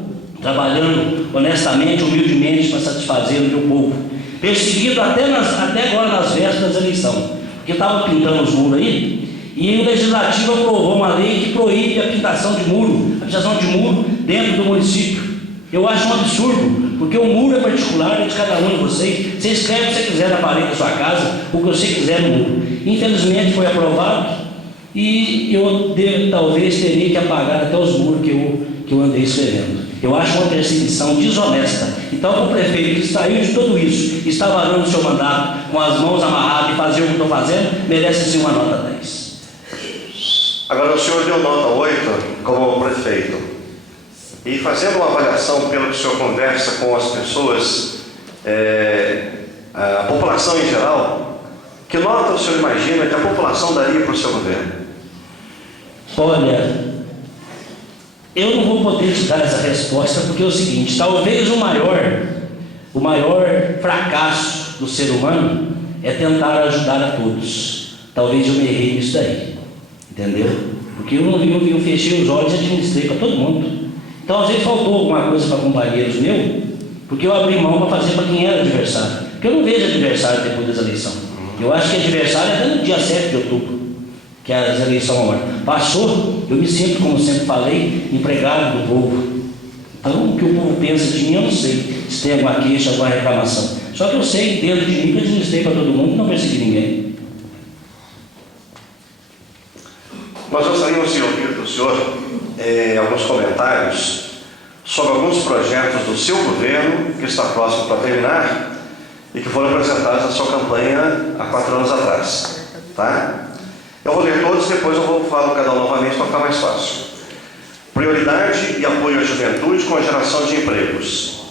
trabalhando honestamente, humildemente, para satisfazer o meu povo. Perseguido até agora nas vésperas da eleição, porque estava pintando os muros aí, e o Legislativo aprovou uma lei que proíbe a pintação de muro, dentro do município. Eu acho um absurdo, porque o muro é particular, é de cada um de vocês. Você escreve o que você quiser na parede da sua casa, o que você quiser no muro. Infelizmente foi aprovado, e eu talvez teria que apagar até os muros que eu andei escrevendo. Eu acho uma perseguição desonesta. Então, o prefeito que saiu de tudo isso, está varando o seu mandato com as mãos amarradas e fazer o que estou fazendo, merece sim uma nota 10. Agora, o senhor deu nota 8 como prefeito. E fazendo uma avaliação pelo que o senhor conversa com as pessoas, a população em geral, que nota o senhor imagina que a população daria para o seu governo? Olha, eu não vou poder te dar essa resposta, porque é o seguinte, talvez o maior fracasso do ser humano é tentar ajudar a todos. Talvez eu me errei nisso daí, entendeu? Porque eu fechei os olhos e administrei para todo mundo. Então, às vezes faltou alguma coisa para companheiros meus, porque eu abri mão para fazer para quem era adversário. Porque eu não vejo adversário depois das eleições. Eu acho que adversário é até no dia 7 de outubro, que é as eleições agora. Passou, eu me sinto, como sempre falei, empregado do povo. Então, o que o povo pensa de mim, eu não sei se tem alguma queixa, alguma reclamação. Só que eu sei, dentro de mim, que eu administrei para todo mundo e não persegui ninguém. Nós gostaríamos de ouvir do senhor alguns comentários sobre alguns projetos do seu governo que está próximo para terminar e que foram apresentados na sua campanha há 4 anos atrás. Tá? Eu vou ler todos, depois eu vou falar do cada um novamente para ficar mais fácil. Prioridade e apoio à juventude com a geração de empregos.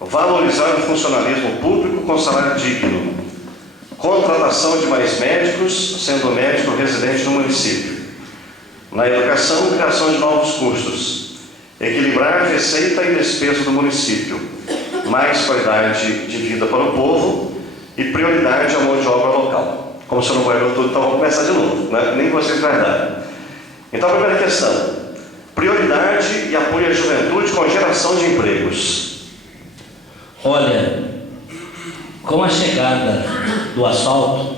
Valorizar o funcionalismo público com salário digno. Contratação de mais médicos, sendo médico residente no município. Na educação, criação de novos cursos. Equilibrar receita e despesa do município. Mais qualidade de vida para o povo e prioridade à mão de obra local. Como o senhor não guardou tudo, então vamos começar de novo, né? Nem vocês guardaram. Então, a primeira questão. Prioridade e apoio à juventude com geração de empregos. Olha, com a chegada do asfalto,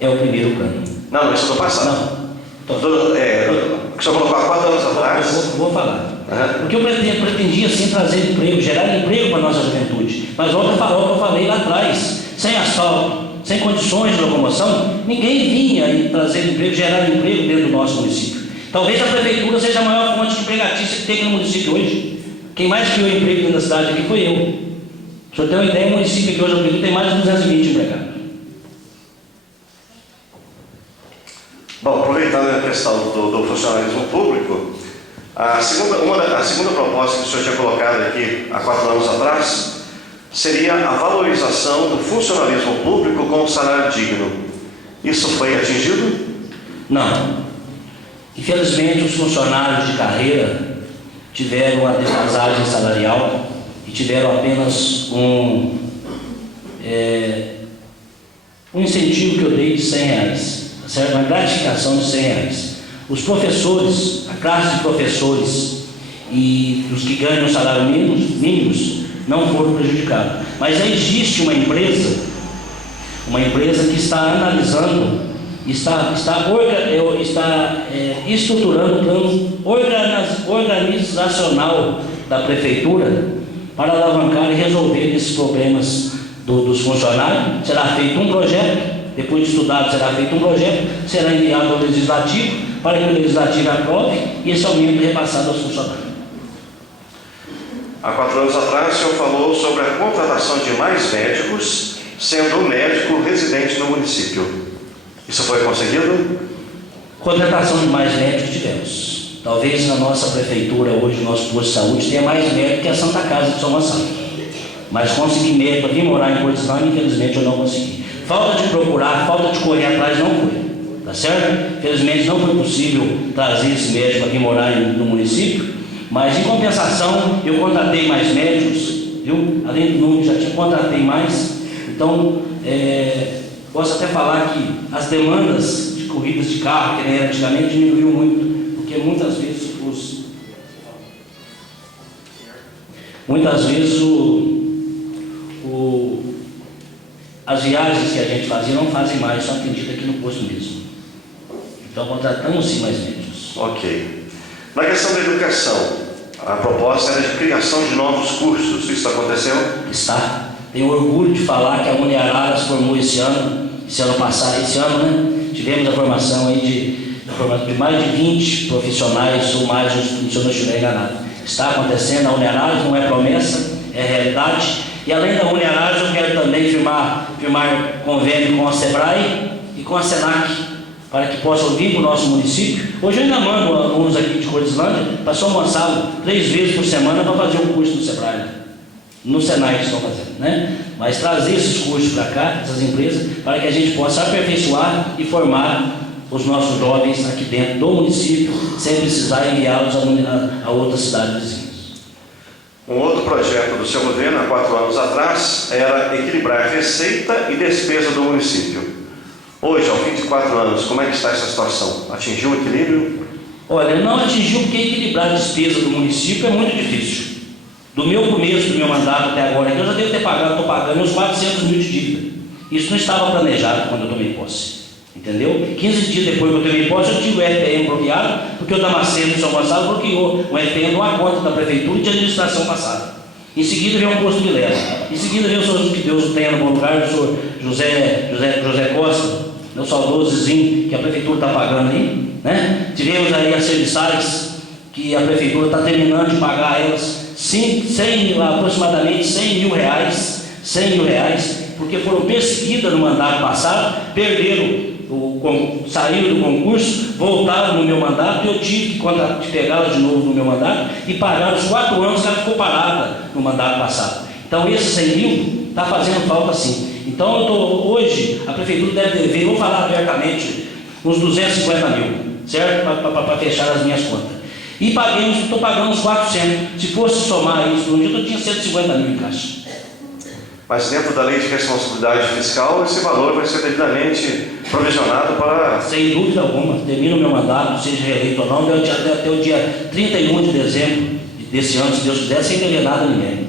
é o primeiro plano. Não, isso é do passado. Não. Que o senhor colocou há 4 anos atrás. Vou falar. Porque eu pretendia sim trazer emprego, gerar emprego para a nossa juventude. Mas olha o que eu falei lá atrás, sem asfalto, sem condições de locomoção, ninguém vinha trazer emprego, gerar emprego dentro do nosso município. Talvez a prefeitura seja a maior fonte de empregatícia que tem aqui no município hoje. Quem mais criou emprego dentro da cidade aqui foi eu. O senhor tem uma ideia, o município aqui hoje tem mais de 220 empregados. Bom, aproveitando a questão do funcionalismo público, a segunda proposta que o senhor tinha colocado aqui há 4 anos atrás seria a valorização do funcionalismo público com salário digno. Isso foi atingido? Não. Infelizmente, os funcionários de carreira tiveram uma defasagem salarial e tiveram apenas um incentivo que eu dei de R$100, certo? Uma gratificação de R$100. Os professores, a classe de professores e os que ganham salário mínimos não foram prejudicados. Mas existe uma empresa que está analisando, está estruturando o plano organizacional da prefeitura para alavancar e resolver esses problemas dos funcionários. Será feito um projeto, depois de estudado será feito um projeto, será enviado ao legislativo para que o legislativo aprove e esse aumento repassado aos funcionários. Há 4 anos atrás, o senhor falou sobre a contratação de mais médicos, sendo um médico residente no município. Isso foi conseguido? Contratação de mais médicos tivemos. Talvez na nossa prefeitura, hoje, nosso posto de saúde, tenha mais médico que a Santa Casa de São Gonçalo. Mas conseguir médico para vir morar em Cortesão, infelizmente eu não consegui. Falta de procurar, falta de correr atrás não foi. Tá certo? Infelizmente não foi possível trazer esse médico para vir morar no município. Mas em compensação, eu contratei mais médicos, viu? Além do número, já contratei mais. Então, posso até falar que as demandas de corridas de carro, que era antigamente, diminuiu muito, porque muitas vezes as viagens que a gente fazia não fazem mais, são atendidas aqui no posto mesmo. Então contratamos sim mais médicos. Ok. Na questão da educação, a proposta era de criação de novos cursos. Isso aconteceu? Está. Tenho orgulho de falar que a Uniararas formou esse ano passado, né? Tivemos a formação aí de mais de 20 profissionais ou mais, se eu não estiver enganado. Está acontecendo, a Uniararas não é promessa, é realidade. E além da Uniararas, eu quero também firmar convênio com a SEBRAE e com a SENAC, para que possam vir para o nosso município. Hoje eu ainda mando alunos aqui de Corteslândia para São Gonçalo 3 vezes por semana para fazer um curso no SEBRAE, no SENAC que estão fazendo, né? Mas trazer esses cursos para cá, essas empresas, para que a gente possa aperfeiçoar e formar os nossos jovens aqui dentro do município, sem precisar enviá-los a outras cidades vizinhas. Um outro projeto do seu governo, há 4 anos atrás, era equilibrar receita e despesa do município. Hoje, ao fim de 4 anos, como é que está essa situação? Atingiu o equilíbrio? Olha, não atingiu porque equilibrar a despesa do município é muito difícil. Do meu começo, do meu mandato até agora, eu já devo ter pagado, estou pagando uns 400 mil de dívida. Isso não estava planejado quando eu tomei posse. Entendeu? 15 dias depois que eu tomei posse, eu tive o RPM bloqueado, porque o Damasceno de São Gonçalo bloqueou o RPM numa conta da prefeitura de administração passada. Em seguida veio um posto de leva. Em seguida veio o senhor, que Deus o tenha no bom lugar, o senhor José Costa, meu saudoso Zizinho, que a prefeitura está pagando aí, né? Tivemos aí as serviçais, que a prefeitura está terminando de pagar elas aproximadamente 100 mil reais, porque foram perseguidas no mandato passado, saíram do concurso, voltaram no meu mandato, e eu tive que pegá-las de novo no meu mandato e pagar os 4 anos que ela ficou parada no mandato passado. Então esses 100 mil está fazendo falta sim. Então hoje a prefeitura deve dever, vou falar abertamente, uns 250 mil, certo? Para fechar as minhas contas. E estou pagando uns 400. Se fosse somar isso no dia, eu tinha 150 mil em caixa. Mas dentro da lei de responsabilidade fiscal, esse valor vai ser devidamente provisionado para... Sem dúvida alguma. Termino o meu mandato, seja reeleito ou não, até o dia 31 de dezembro desse ano, se Deus quiser, sem dever nada a ninguém.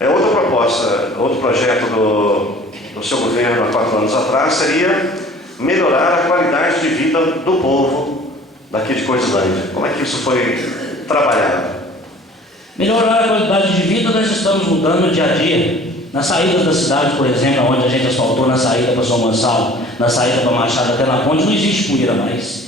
Outra proposta, outro projeto do seu governo há 4 anos atrás seria melhorar a qualidade de vida do povo daqui de Coislândia. Como é que isso foi trabalhado? Melhorar a qualidade de vida nós estamos mudando no dia a dia. Nas saídas da cidade, por exemplo, onde a gente asfaltou na saída para São Gonçalo, na saída para Machado até na ponte, não existe poeira mais.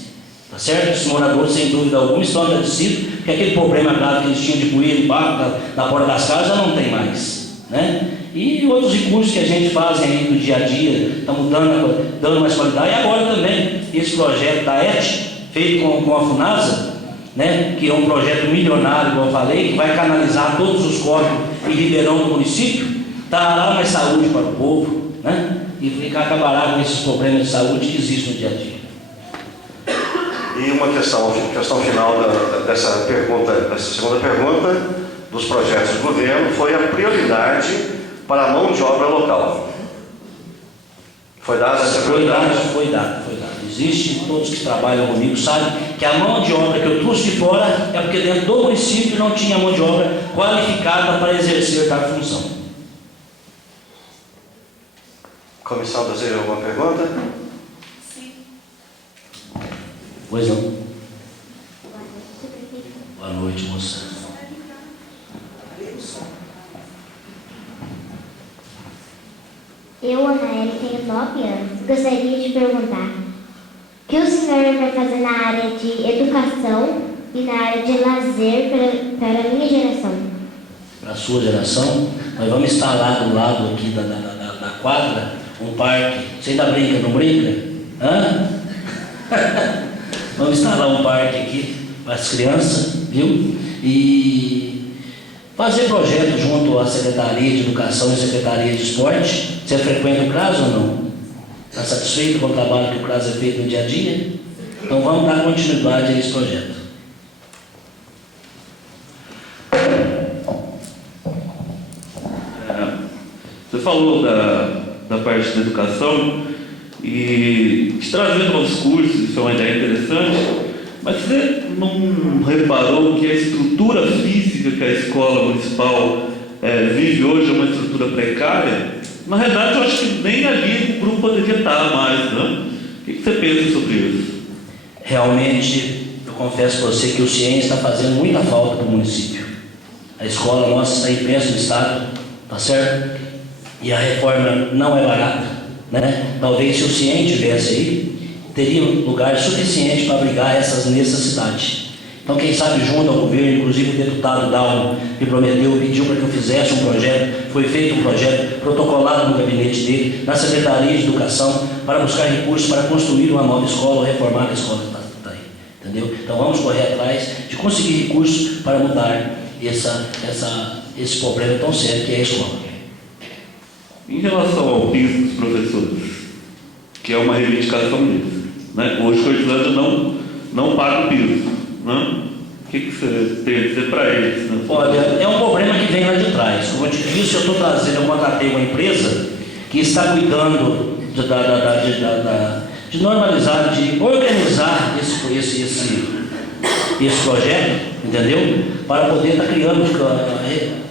Tá certo? Os moradores, sem dúvida alguma, estão agradecidos, porque aquele problema grave que eles tinham de poeira e barro na porta das casas já não tem mais. Né? E outros recursos que a gente faz aí no dia a dia, está mudando, dando mais qualidade. E agora também, esse projeto da ET, feito com a FUNASA, né, que é um projeto milionário, como eu falei, que vai canalizar todos os córregos e ribeirão do município, dará mais saúde para o povo, né, e acabará com esses problemas de saúde que existem no dia a dia. E uma questão final dessa segunda pergunta dos projetos do governo foi a prioridade para a mão de obra local. Foi dada essa prioridade? Foi dada. Existe, todos que trabalham comigo sabem que a mão de obra que eu trouxe de fora é porque dentro do município não tinha mão de obra qualificada para exercer tal função. Comissão, deseja alguma pergunta? Sim. Pois não. Boa noite, moça. Eu, Anaeli, tenho 9 anos. Gostaria de perguntar: o que o senhor vai fazer na área de educação e na área de lazer para a minha geração? Para a sua geração, nós vamos instalar do lado aqui da quadra um parque. Você ainda brinca, não brinca? Hã? Vamos instalar um parque aqui para as crianças, viu? E fazer projeto junto à Secretaria de Educação e Secretaria de Esporte. Você frequenta o CRAS ou não? Está satisfeito com o trabalho que o CRAS é feito no dia a dia? Então vamos dar continuidade a esse projeto. Você falou da parte da educação e de trazer novos cursos, isso é uma ideia interessante, mas você não reparou que a estrutura física que a escola municipal vive hoje é uma estrutura precária? Na verdade, eu acho que nem ali o grupo poderia estar mais, né? O que você pensa sobre isso? Realmente, eu confesso para você que o CIEM está fazendo muita falta para o município. A escola nossa está em péssimo estado, tá certo? E a reforma não é barata, né? Talvez se o CIEM tivesse aí, teria lugar suficiente para abrigar essas necessidades. Então, quem sabe, junto ao governo, inclusive o deputado Dalmo me pediu para que eu fizesse um projeto, foi feito um projeto, protocolado no gabinete dele, na Secretaria de Educação, para buscar recursos para construir uma nova escola ou reformar a escola que está aí. Entendeu? Então, vamos correr atrás de conseguir recursos para mudar esse problema tão sério que é a escola. Em relação ao piso dos professores, que é uma reivindicação deles, né? Hoje, Coislândia não paga o piso. Né? O que você tem a dizer para eles? Né? Olha, é um problema que vem lá de trás. Como eu te disse, eu contratei uma empresa que está cuidando de normalizar, de organizar esse projeto, entendeu? Para poder estar criando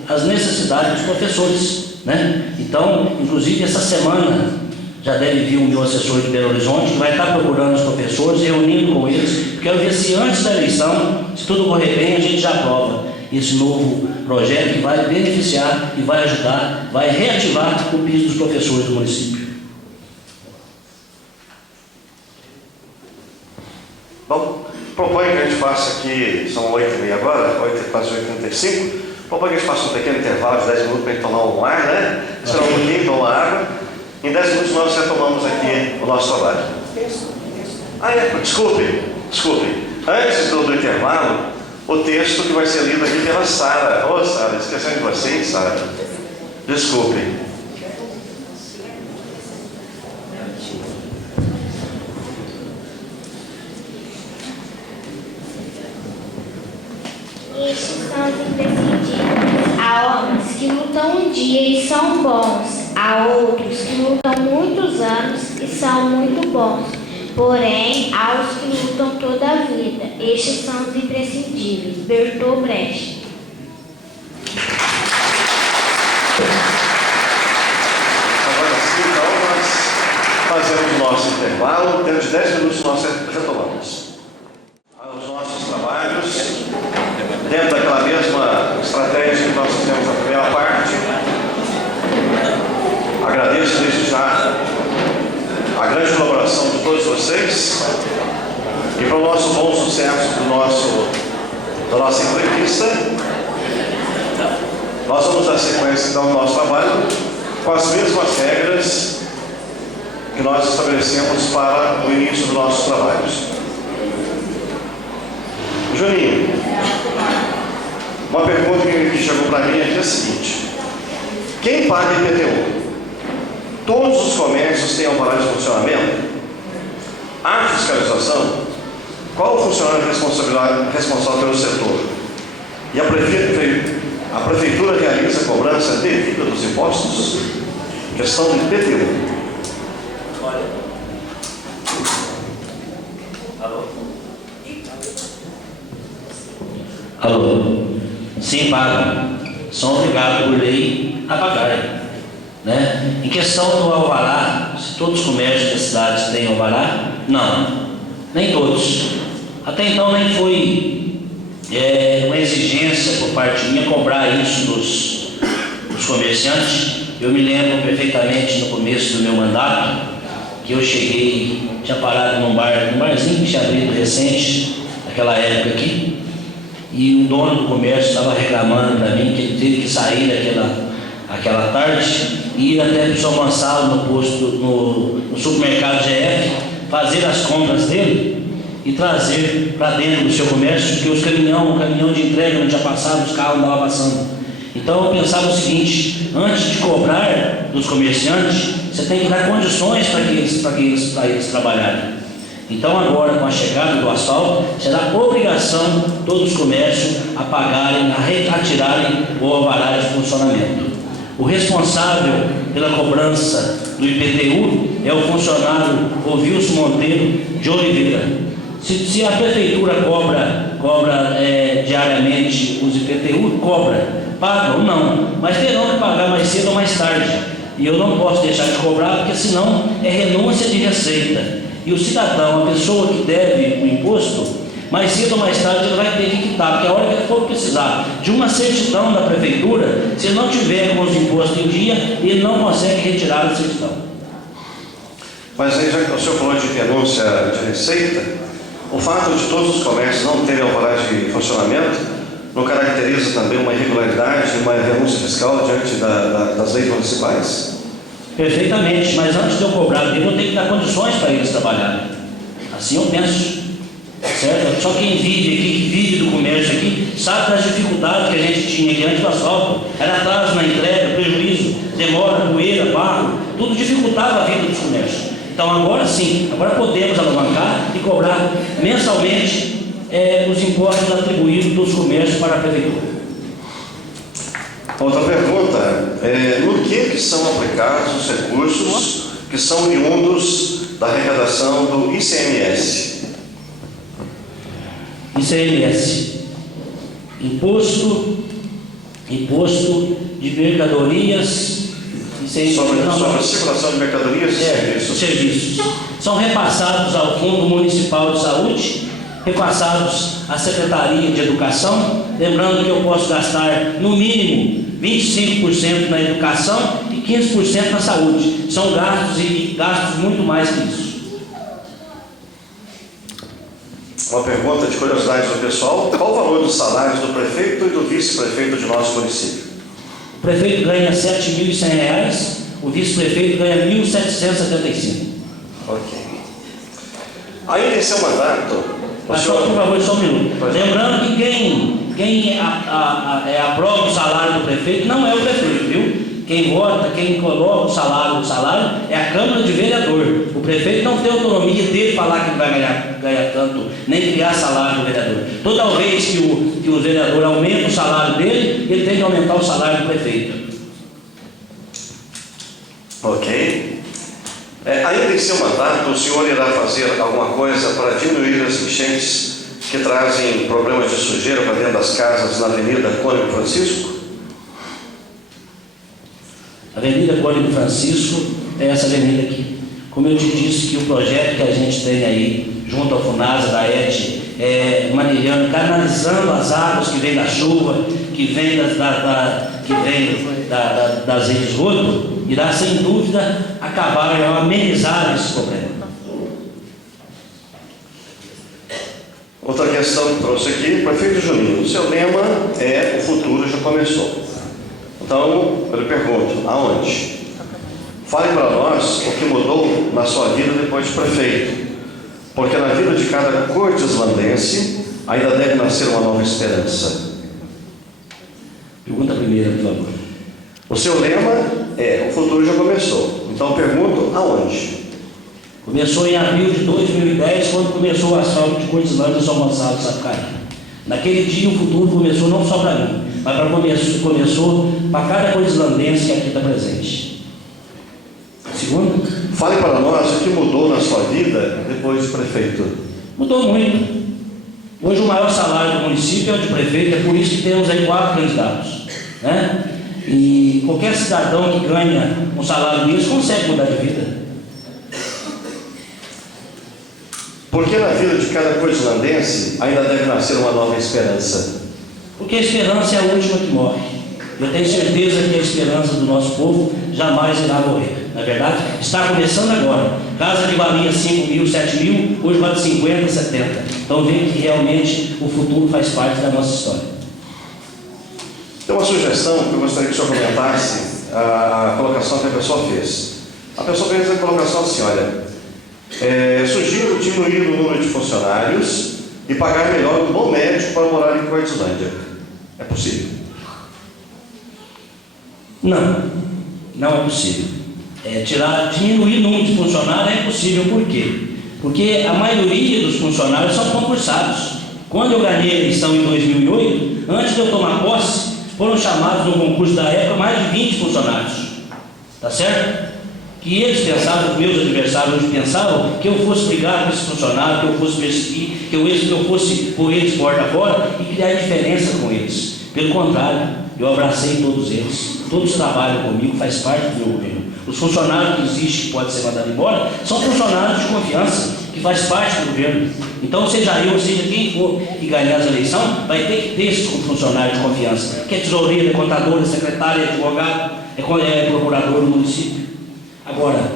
as necessidades dos professores, né? Então, inclusive essa semana, já deve vir um meu assessor de Belo Horizonte, que vai estar procurando os professores, reunindo com eles. Quero ver se antes da eleição, se tudo correr bem, a gente já aprova esse novo projeto que vai beneficiar e vai ajudar, vai reativar o piso dos professores do município. Bom, proponho que a gente faça aqui, são 8h30 agora, 8h45, proponho que a gente faça um pequeno intervalo de 10 minutos para a gente tomar um ar, né? Esperar um pouquinho, tomar água. Em 10 minutos nós retomamos aqui o nosso trabalho. Desculpe. Antes do intervalo, o texto que vai ser lido aqui pela Sara. Ô, Sara, esquecendo de você, Sara. Desculpe. Estes são os imprescindíveis. Há homens que lutam um dia e são bons. Há outros que lutam muitos anos e são muito bons. Porém, há os que lutam toda a vida. Estes são os imprescindíveis. Bertolt Brecht. Agora sim, então, nós fazemos o nosso intervalo. Dentro de 10 minutos nós retomamos. Os nossos trabalhos, dentro daquela mesma estratégia que nós fizemos na primeira parte. Agradeço desde já a grande colaboração de todos vocês e para o nosso bom sucesso da nossa entrevista, nós vamos dar sequência então, ao nosso trabalho com as mesmas regras que nós estabelecemos para o início dos nossos trabalhos. Juninho, uma pergunta que chegou para mim aqui é a seguinte: quem paga IPTU? Todos os comércios têm alvará de funcionamento? Há fiscalização? Qual o funcionário responsável pelo setor? E a prefeitura realiza a cobrança devida dos impostos? Questão do IPTU. Alô? Sim, pagam. São obrigados por lei a pagar. Né? Em questão do alvará, se todos os comércios da cidade têm alvará, não, nem todos. Até então nem foi uma exigência por parte minha cobrar isso dos comerciantes. Eu me lembro perfeitamente no começo do meu mandato, que eu cheguei, tinha parado num barzinho que tinha abrido recente, naquela época aqui, e o dono do comércio estava reclamando para mim que ele teve que sair aquela tarde e ir até o São Gonçalo no supermercado GF, fazer as compras dele e trazer para dentro do seu comércio, porque o caminhão de entrega não tinha passado, os carros não estavam passando. Então eu pensava o seguinte: antes de cobrar dos comerciantes, você tem que dar condições para eles trabalharem. Então agora, com a chegada do asfalto, será obrigação todos os comércios a pagarem, a retirarem o alvará de funcionamento. O responsável pela cobrança do IPTU é o funcionário Ovilson Monteiro de Oliveira. Se a prefeitura cobra diariamente os IPTU, pagam? Não, mas terão que pagar mais cedo ou mais tarde. E eu não posso deixar de cobrar, porque senão é renúncia de receita. E o cidadão, a pessoa que deve o imposto, mais cedo ou mais tarde ele vai ter que quitar, porque a hora que ele for precisar de uma certidão da prefeitura, se ele não tiver com os impostos em dia, ele não consegue retirar a certidão. Mas aí, já que o senhor falou de renúncia de receita, o fato de todos os comércios não terem alvará de funcionamento não caracteriza também uma irregularidade, uma renúncia fiscal diante das leis municipais? Perfeitamente, mas antes de eu cobrar dele, eu tenho que dar condições para eles trabalharem. Assim eu penso. Certo? Só quem vive aqui, que vive do comércio aqui, sabe das dificuldades que a gente tinha aqui antes do asfalto. Era atraso na entrega, prejuízo, demora, poeira, barro, tudo dificultava a vida dos comércios. Então agora sim, agora podemos alavancar e cobrar mensalmente os impostos atribuídos dos comércios para a prefeitura. Outra pergunta, no que são aplicados os recursos que são oriundos da arrecadação do ICMS? ICMS, Imposto de Mercadorias e sobre a circulação de mercadorias e serviços. Serviços. São repassados ao Fundo Municipal de Saúde, repassados à Secretaria de Educação, lembrando que eu posso gastar no mínimo 25% na educação e 15% na saúde. São gastos e gastos muito mais que isso. Uma pergunta de curiosidade do pessoal: qual o valor dos salários do prefeito e do vice-prefeito de nosso município? O prefeito ganha R$ 7.100, o vice-prefeito ganha R$ 1.775. Ok. Ainda em seu mandato, Mas só, por favor, só um minuto. Lembrando que quem aprova o salário do prefeito não é o prefeito, viu? Quem vota, quem coloca o salário é a Câmara de Vereador. O prefeito não tem autonomia de falar que não vai ganhar tanto, nem criar salário do vereador. Toda vez que o vereador aumenta o salário dele, ele tem que aumentar o salário do prefeito. Ok. Ainda em seu mandato, o senhor irá fazer alguma coisa para diminuir as enchentes que trazem problemas de sujeira para dentro das casas na Avenida Cônigo Francisco? Avenida Cônigo Francisco é essa avenida aqui. Como eu te disse, que o projeto que a gente tem aí, junto ao FUNASA, da ET, manejando, canalizando as águas que vêm da chuva, que vêm das redes de esgoto, irá sem dúvida acabar, amenizar esse problema. Outra questão que trouxe aqui: prefeito Juninho, o seu lema é "o futuro já começou". Então, eu lhe pergunto, aonde? Fale para nós o que mudou na sua vida depois de prefeito, porque na vida de cada cortislandense ainda deve nascer uma nova esperança. Pergunta primeira, por favor. O seu lema é "o futuro já começou". Então, eu pergunto, aonde? Começou em abril de 2010, quando começou o asfalto de Cortislândia e São Gonçalo de Sapucaí. Naquele dia o futuro começou não só para mim, mas começou para cada cortislandense que aqui está presente. Segundo? Fale para nós o que mudou na sua vida depois de prefeito. Mudou muito. Hoje o maior salário do município é o de prefeito, é por isso que temos aí 4 candidatos, né? E qualquer cidadão que ganha um salário desse consegue mudar de vida. Porque na vida de cada cortislandense ainda deve nascer uma nova esperança. Porque a esperança é a última que morre. Eu tenho certeza que a esperança do nosso povo jamais irá morrer. Na verdade, está começando agora. Casa que valia 5 mil, 7 mil, hoje vale 50, 70. Então veja que realmente o futuro faz parte da nossa história. Tem uma sugestão que eu gostaria que o senhor comentasse, a colocação que a pessoa fez. A pessoa fez a colocação assim: olha, sugiro diminuir o número de funcionários e pagar melhor um bom médico para morar em Cortislândia. É possível? Não é possível. Diminuir o número de funcionários é impossível. Por quê? Porque a maioria dos funcionários são concursados. Quando eu ganhei a eleição em 2008, antes de eu tomar posse, foram chamados no concurso da época mais de 20 funcionários. Tá certo? Que eles pensavam, meus adversários hoje pensavam, que eu fosse brigar com esses funcionários, que eu fosse perseguir, que eu fosse pôr eles porta fora e criar diferença com eles. Pelo contrário, eu abracei todos eles. Todos trabalham comigo, faz parte do meu governo. Os funcionários que existem, que podem ser mandados embora, são funcionários de confiança, que faz parte do governo. Então, seja eu, seja quem for que ganhar as eleições, vai ter que ter esse funcionário de confiança, que é tesoureiro, é contador, é secretário, é advogado, é procurador do município. Agora,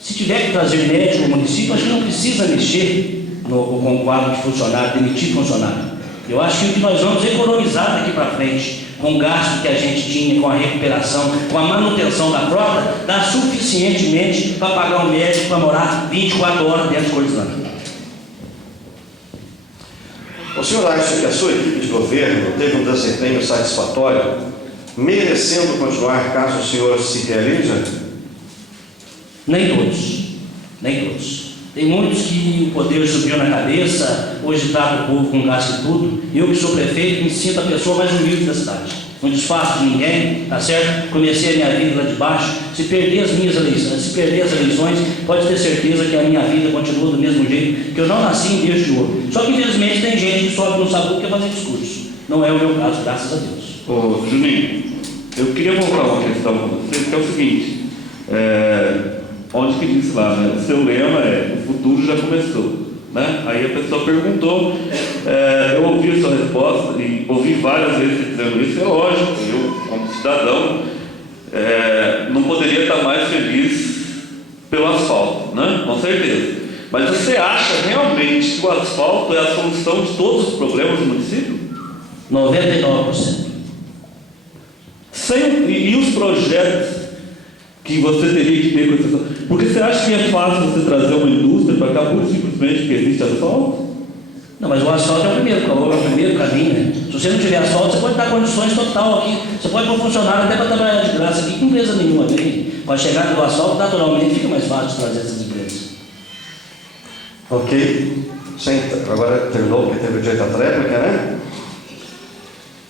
se tiver que trazer médico no município, acho que não precisa mexer com o quadro de funcionário, demitir funcionário. Eu acho que o que nós vamos economizar daqui para frente, com o gasto que a gente tinha, com a recuperação, com a manutenção da frota, dá suficientemente para pagar um médico para morar 24 horas dentro de Cortislândia. O senhor acha que a sua equipe de governo teve um desempenho satisfatório, merecendo continuar caso o senhor se reelija? Nem todos. Tem muitos que o poder subiu na cabeça, hoje trata o povo com gasto e tudo. Eu que sou prefeito, me sinto a pessoa mais humilde da cidade. Não desfaço de ninguém, tá certo? Comecei a minha vida lá de baixo. Se perder as eleições, pode ter certeza que a minha vida continua do mesmo jeito, que eu não nasci em berço de ouro. Só que infelizmente tem gente que sobe no sabugo e quer fazer discurso. Não é o meu caso, graças a Deus. Ô, Juninho, eu queria voltar a uma questão com vocês, que é o seguinte, onde que diz lá, né? O seu lema é o futuro já começou. Né? Aí a pessoa perguntou, eu ouvi a sua resposta e ouvi várias vezes você dizendo isso, é lógico, eu como cidadão não poderia estar mais feliz pelo asfalto, né? Com certeza. Mas você acha realmente que o asfalto é a solução de todos os problemas do município? 99%. E os projetos que você teria que ter com essa... Porque você acha que é fácil você trazer uma indústria para cá pura e simplesmente porque existe asfalto? Não, mas o asfalto é o primeiro caminho, né? Se você não tiver asfalto, você pode dar condições total aqui. Você pode pôr funcionário até para trabalhar de graça aqui, com empresa nenhuma vem. Com a chegada do asfalto, naturalmente fica mais fácil trazer essas empresas. Ok. Agora terminou, porque teve o direito à tréplica, né?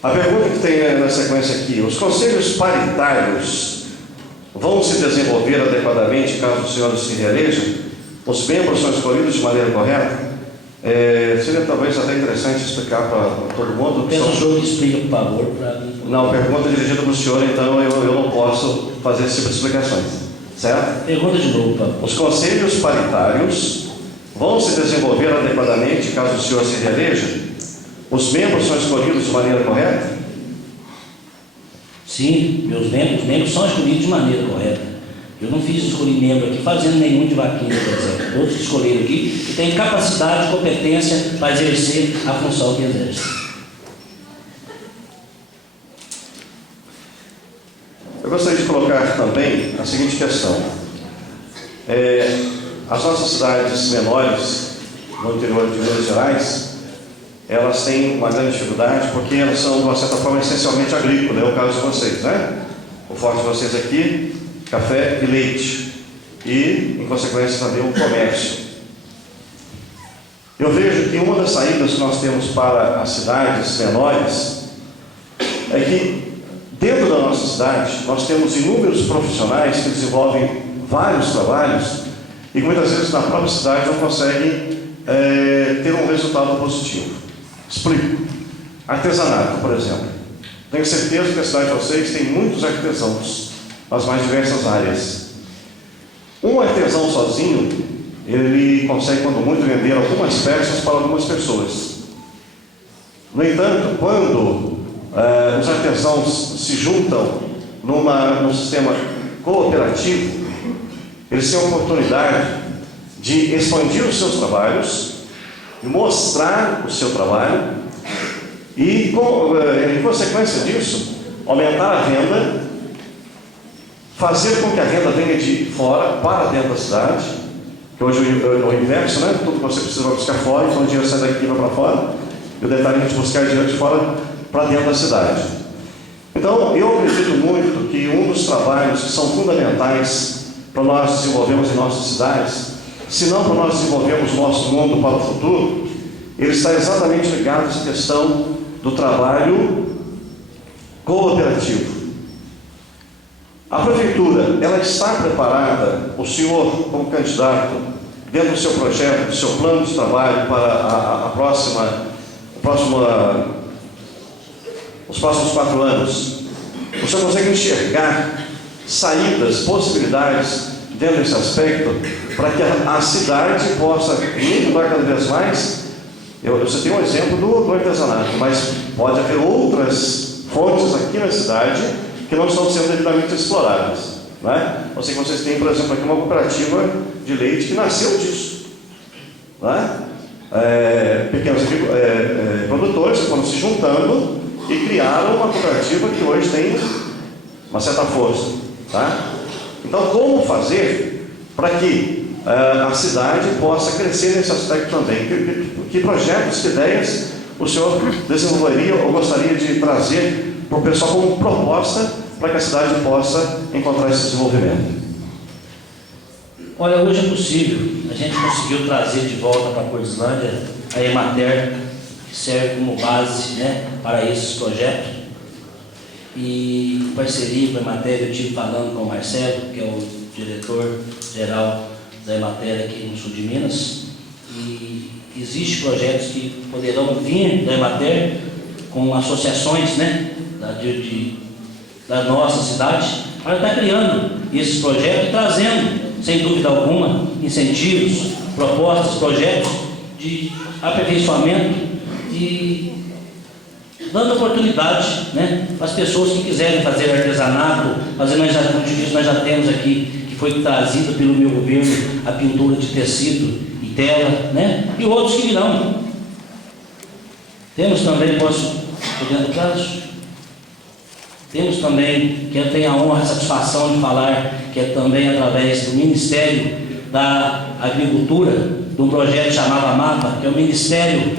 A pergunta que tem na sequência aqui: os conselhos paritários vão se desenvolver adequadamente caso os senhores se reelejam? Os membros são escolhidos de maneira correta? Seria talvez até interessante explicar para todo mundo. Peço ao senhor que explique, por favor, para mim. Não, pergunta dirigida para o senhor, então eu não posso fazer esse tipo de explicações. Certo? Pergunta de novo, por favor. Os conselhos paritários vão se desenvolver adequadamente caso o senhor se reeleja? Os membros são escolhidos de maneira correta? Sim, meus membros são escolhidos de maneira correta. Eu não fiz escolher membro aqui fazendo nenhum de vaquinha, por exemplo. Outros que escolheram aqui que têm capacidade, competência para exercer a função que exerce. Eu gostaria de colocar também a seguinte questão. As nossas cidades menores, no interior de Minas Gerais, elas têm uma grande dificuldade porque elas são, de uma certa forma, essencialmente agrícolas, é o caso de vocês, né? O forte de vocês aqui, café e leite, e, em consequência, também o comércio. Eu vejo que uma das saídas que nós temos para as cidades menores é que, dentro da nossa cidade, nós temos inúmeros profissionais que desenvolvem vários trabalhos e que muitas vezes na própria cidade não conseguem ter um resultado positivo. Explico. Artesanato, por exemplo. Tenho certeza que a cidade de vocês tem muitos artesãos nas mais diversas áreas. Um artesão sozinho, ele consegue, quando muito, vender algumas peças para algumas pessoas. No entanto, quando os artesãos se juntam num sistema cooperativo, eles têm a oportunidade de expandir os seus trabalhos, mostrar o seu trabalho e, em consequência disso, aumentar a renda, fazer com que a renda venha de fora para dentro da cidade, que hoje é o inverso, né? Tudo que você precisa vai buscar fora, então o dinheiro sai daqui e vai para fora, e o detalhe é a gente buscar dinheiro de fora para dentro da cidade. Então, eu acredito muito que um dos trabalhos que são fundamentais para nós desenvolvermos em nossas cidades, se não para nós desenvolvermos o nosso mundo para o futuro, ele está exatamente ligado a essa questão do trabalho cooperativo. A prefeitura, ela está preparada, o senhor, como candidato, dentro do seu projeto, do seu plano de trabalho para os próximos 4 anos, o senhor consegue enxergar saídas, possibilidades dentro desse aspecto, para que a cidade possa melhorar cada vez mais? Você tem um exemplo do artesanato, mas pode haver outras fontes aqui na cidade que não estão sendo devidamente exploradas, né? Eu sei que vocês têm, por exemplo, aqui uma cooperativa de leite que nasceu disso, né? Pequenos produtores que foram se juntando e criaram uma cooperativa que hoje tem uma certa força, tá? Então, como fazer para que a cidade possa crescer nesse aspecto também? Que projetos, que ideias o senhor desenvolveria ou gostaria de trazer para o pessoal como proposta para que a cidade possa encontrar esse desenvolvimento? Olha, hoje é possível. A gente conseguiu trazer de volta para a Cordislândia a Emater, que serve como base, né, para esses projetos. E em parceria com a Emater, eu estive falando com o Marcelo, que é o diretor-geral da Emater aqui no sul de Minas. E existem projetos que poderão vir da Emater com associações, né, da nossa cidade, para estar criando esses projetos e trazendo, sem dúvida alguma, incentivos, propostas, projetos de aperfeiçoamento e dando oportunidade, né, para as pessoas que quiserem fazer artesanato, nós já temos aqui, que foi trazido pelo meu governo, a pintura de tecido e tela, né, e outros que virão. Temos também, podendo prazo? Temos também, que eu tenho a honra e a satisfação de falar, que é também através do Ministério da Agricultura, de um projeto chamado MAPA, que é o Ministério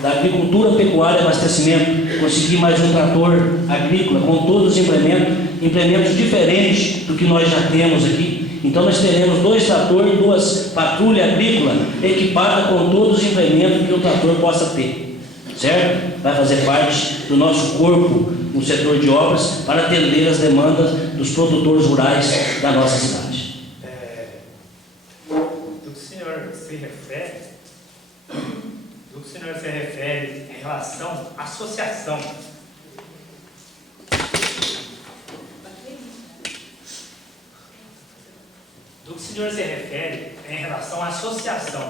da Agricultura, Pecuária e Abastecimento. Consegui mais um trator agrícola com todos os implementos diferentes do que nós já temos aqui. Então nós teremos 2 tratores, 2 patrulhas agrícolas equipadas com todos os implementos que o trator possa ter. Certo? Vai fazer parte do nosso corpo no setor de obras para atender as demandas dos produtores rurais da nossa cidade. Do que o senhor se refere em relação à associação? Do que o senhor se refere em relação à associação?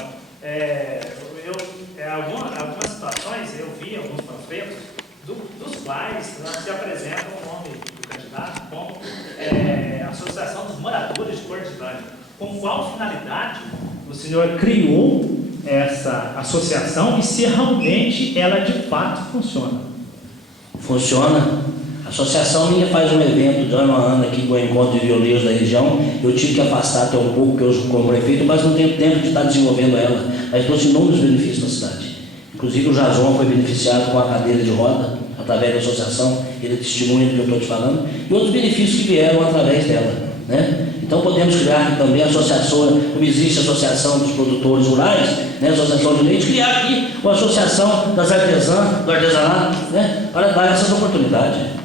Algumas situações eu vi, alguns panfletos, dos quais se apresenta o nome do candidato como Associação dos Moradores de Cordilândia. Com qual finalidade o senhor criou essa associação e se realmente ela de fato funciona? Funciona. A associação minha faz um evento de ano a ano aqui com o encontro de violeiros da região. Eu tive que afastar até um pouco, porque eu como prefeito, mas não tenho tempo de estar desenvolvendo ela. Mas trouxe inúmeros benefícios para a cidade. Inclusive o Jason foi beneficiado com a cadeira de roda, através da associação, ele testemunha do que eu estou te falando, e outros benefícios que vieram através dela, né? Então podemos criar aqui também a associação, como existe a Associação dos Produtores Rurais, né? A Associação de Leite, criar aqui uma associação das artesãs, do artesanato, né? Para dar essas oportunidades.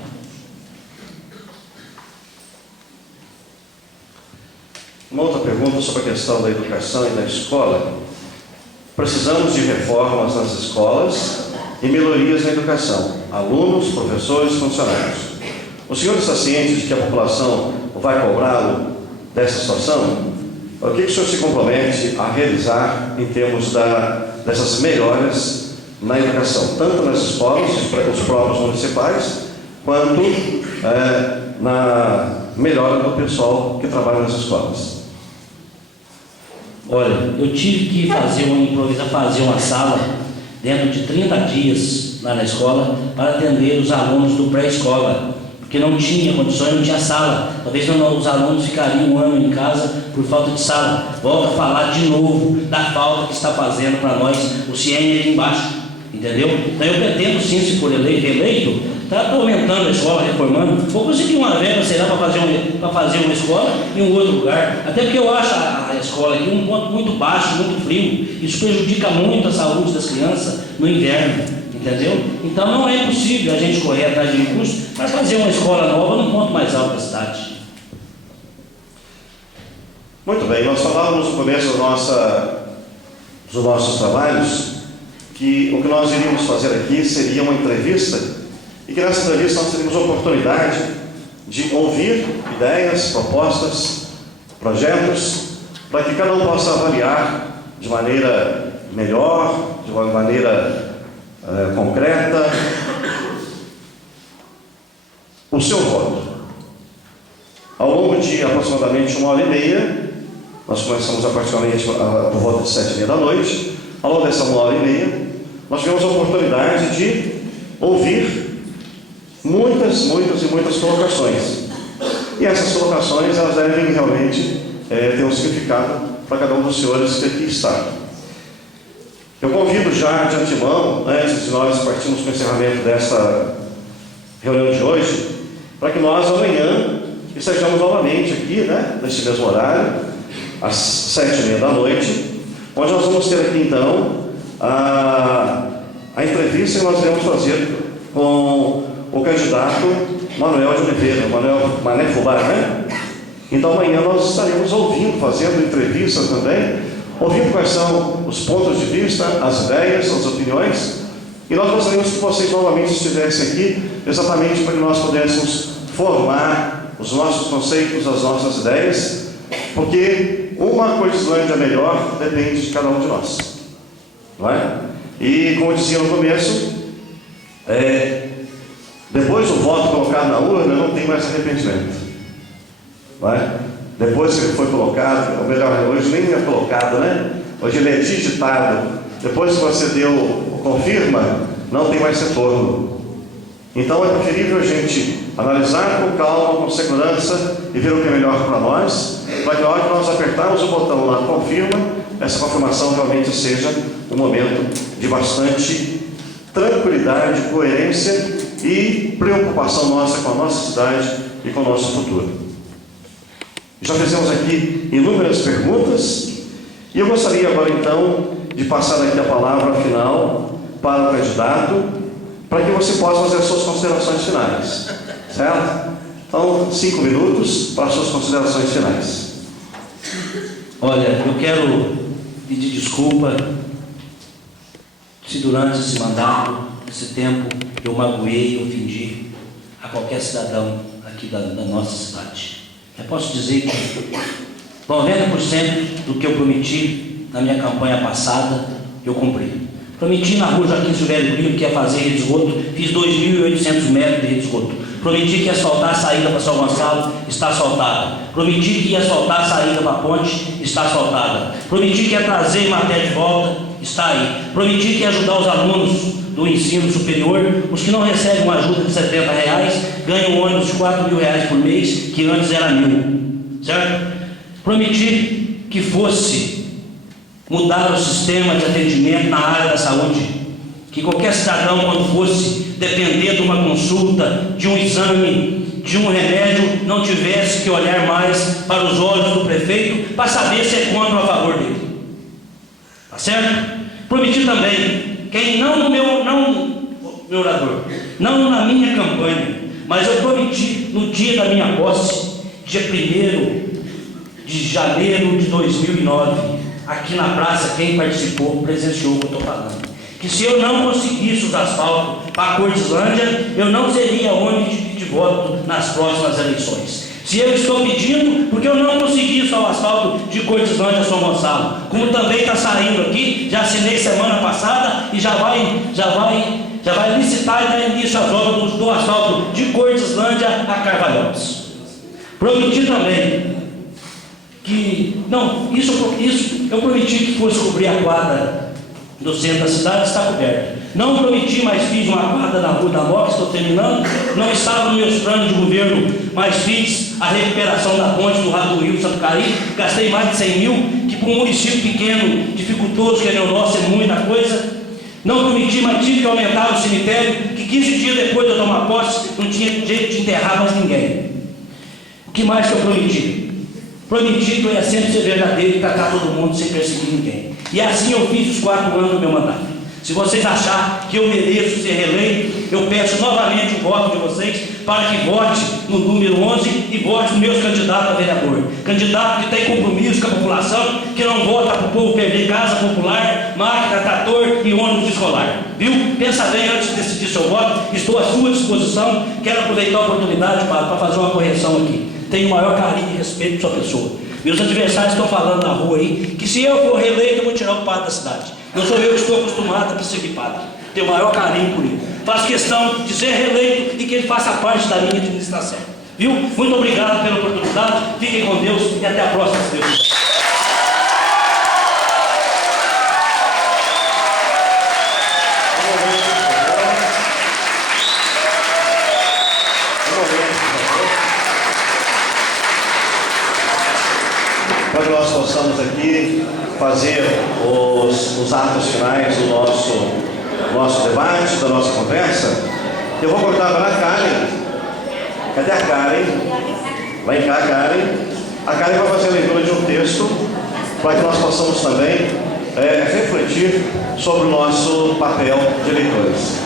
Uma outra pergunta sobre a questão da educação e da escola. Precisamos de reformas nas escolas e melhorias na educação, alunos, professores, funcionários. O senhor está ciente de que a população vai cobrá-lo dessa situação? O que o senhor se compromete a realizar em termos dessas melhorias na educação, tanto nas escolas, os próprios municipais, quanto na melhora do pessoal que trabalha nas escolas? Olha, eu tive que fazer uma sala dentro de 30 dias lá na escola para atender os alunos do pré-escola, porque não tinha condições, não tinha sala. Talvez os alunos ficariam um ano em casa por falta de sala. Volto a falar de novo da falta que está fazendo para nós o CIEM aqui embaixo, entendeu? Então eu pretendo sim, se for reeleito, está aumentando a escola, reformando. Vou conseguir uma verba, será, para fazer uma escola em um outro lugar. Até porque eu acho a escola aqui um ponto muito baixo, muito frio. Isso prejudica muito a saúde das crianças no inverno, entendeu? Então não é possível a gente correr atrás de recursos para fazer uma escola nova num ponto mais alto da cidade. Muito bem, nós falávamos no começo dos nossos trabalhos que o que nós iríamos fazer aqui seria uma entrevista, e que nessa entrevista nós teríamos a oportunidade de ouvir ideias, propostas, projetos, para que cada um possa avaliar de maneira melhor, de uma maneira concreta, o seu voto. Ao longo de aproximadamente 1h30, nós começamos aproximadamente por volta de 7h30 da noite. Ao longo dessa 1h30, nós tivemos a oportunidade de ouvir muitas colocações. E essas colocações, elas devem realmente ter um significado para cada um dos senhores que aqui está. Eu convido já de antemão, antes de nós partirmos para o encerramento desta reunião de hoje, para que nós amanhã estejamos novamente aqui, neste mesmo horário, às 7h30 da noite, onde nós vamos ter aqui então a entrevista que nós iremos fazer com o candidato Manuel de Oliveira, Mané Fubá, né? Então amanhã nós estaremos ouvindo, fazendo entrevista também, ouvindo quais são os pontos de vista, as ideias, as opiniões E nós gostaríamos que vocês novamente estivessem aqui, exatamente para que nós pudéssemos formar os nossos conceitos, as nossas ideias, porque uma Cordislândia melhor depende de cada um de nós, não é? E como eu dizia no começo, depois do voto colocado na urna, não tem mais arrependimento, não é? Depois que ele foi colocado, ou melhor, hoje nem é colocado, né? Hoje ele é digitado. Depois que você deu o confirma, não tem mais retorno. Então é preferível a gente analisar com calma, com segurança e ver o que é melhor para nós, para que na hora que nós apertarmos o botão lá confirma, essa confirmação realmente seja um momento de bastante tranquilidade, coerência e preocupação nossa com a nossa cidade e com o nosso futuro. Já fizemos aqui inúmeras perguntas e eu gostaria agora então de passar aqui a palavra final para o candidato, para que você possa fazer as suas considerações finais, certo? Então, 5 minutos para as suas considerações finais. Olha, eu quero pedir desculpa se durante esse mandato, esse tempo, eu magoei, ofendi a qualquer cidadão aqui da nossa cidade. Eu posso dizer que 90% do que eu prometi na minha campanha passada, eu cumpri. Prometi na rua Joaquim Silvério Grilo que ia fazer rede de esgoto, fiz 2.800 metros de rede de esgoto. Prometi que ia asfaltar a saída para São Gonçalo, está asfaltada. Prometi que ia asfaltar a saída para a ponte, está asfaltada. Prometi que ia trazer Imaté de volta, está aí. Prometi que ia ajudar os alunos do ensino superior, os que não recebem uma ajuda de R$70, ganham um ônibus de R$4.000 por mês, que antes era 1.000, certo? Prometi que fosse mudar o sistema de atendimento na área da saúde, que qualquer cidadão, quando fosse depender de uma consulta, de um exame, de um remédio, não tivesse que olhar mais para os olhos do prefeito para saber se é contra ou a favor dele. Tá certo? Prometi também, quem não no meu orador, não na minha campanha, mas eu prometi no dia da minha posse, dia 1º de janeiro de 2009, aqui na praça, quem participou, presenciou o que eu estou falando. Que se eu não conseguisse os asfaltos para a Cordislândia, eu não seria homem de voto nas próximas eleições. Se eu estou pedindo, porque eu não consegui só o asfalto de Cordislândia a São Gonçalo, como também está saindo aqui, já assinei semana passada e já vai licitar e dar início às obras do asfalto de Cordislândia a Carvalhópolis. Prometi também que, isso eu prometi que fosse cobrir a quadra do centro da cidade, está coberto. Não prometi, mas fiz uma quadra na Rua da Moca, estou terminando. Não estava nos meus planos de governo, mas fiz a recuperação da ponte do Rato do Rio Sapucaí. Gastei mais de 100 mil, que para um município pequeno, dificultoso, que é o nosso, é muita coisa. Não prometi, mas tive que aumentar o cemitério, que 15 dias depois de eu tomar posse, não tinha jeito de enterrar mais ninguém. O que mais que eu prometi? Prometi que eu ia sempre ser verdadeiro e tratar todo mundo sem perseguir ninguém. E assim eu fiz os 4 anos do meu mandato. Se vocês acharem que eu mereço ser reeleito, eu peço novamente o voto de vocês para que vote no número 11 e vote nos meus candidatos a vereador. Candidato que tem compromisso com a população, que não vota para o povo perder casa popular, máquina, trator e ônibus escolar. Viu? Pensa bem antes de decidir seu voto. Estou à sua disposição. Quero aproveitar a oportunidade para fazer uma correção aqui. Tenho o maior carinho e respeito por sua pessoa. Meus adversários estão falando na rua aí que se eu for reeleito, eu vou tirar o padre da cidade. Não sou eu que estou acostumado a perseguir padre. Tenho o maior carinho por ele. Faço questão de ser reeleito e que ele faça parte da minha administração. Viu? Muito obrigado pela oportunidade. Fiquem com Deus e até a próxima, se Deus quiser. Para que nós possamos aqui fazer os atos finais do nosso debate, da nossa conversa, eu vou cortar para a Karen. Cadê a Karen? Vai cá, Karen. A Karen vai fazer a leitura de um texto para que nós possamos também refletir sobre o nosso papel de eleitores.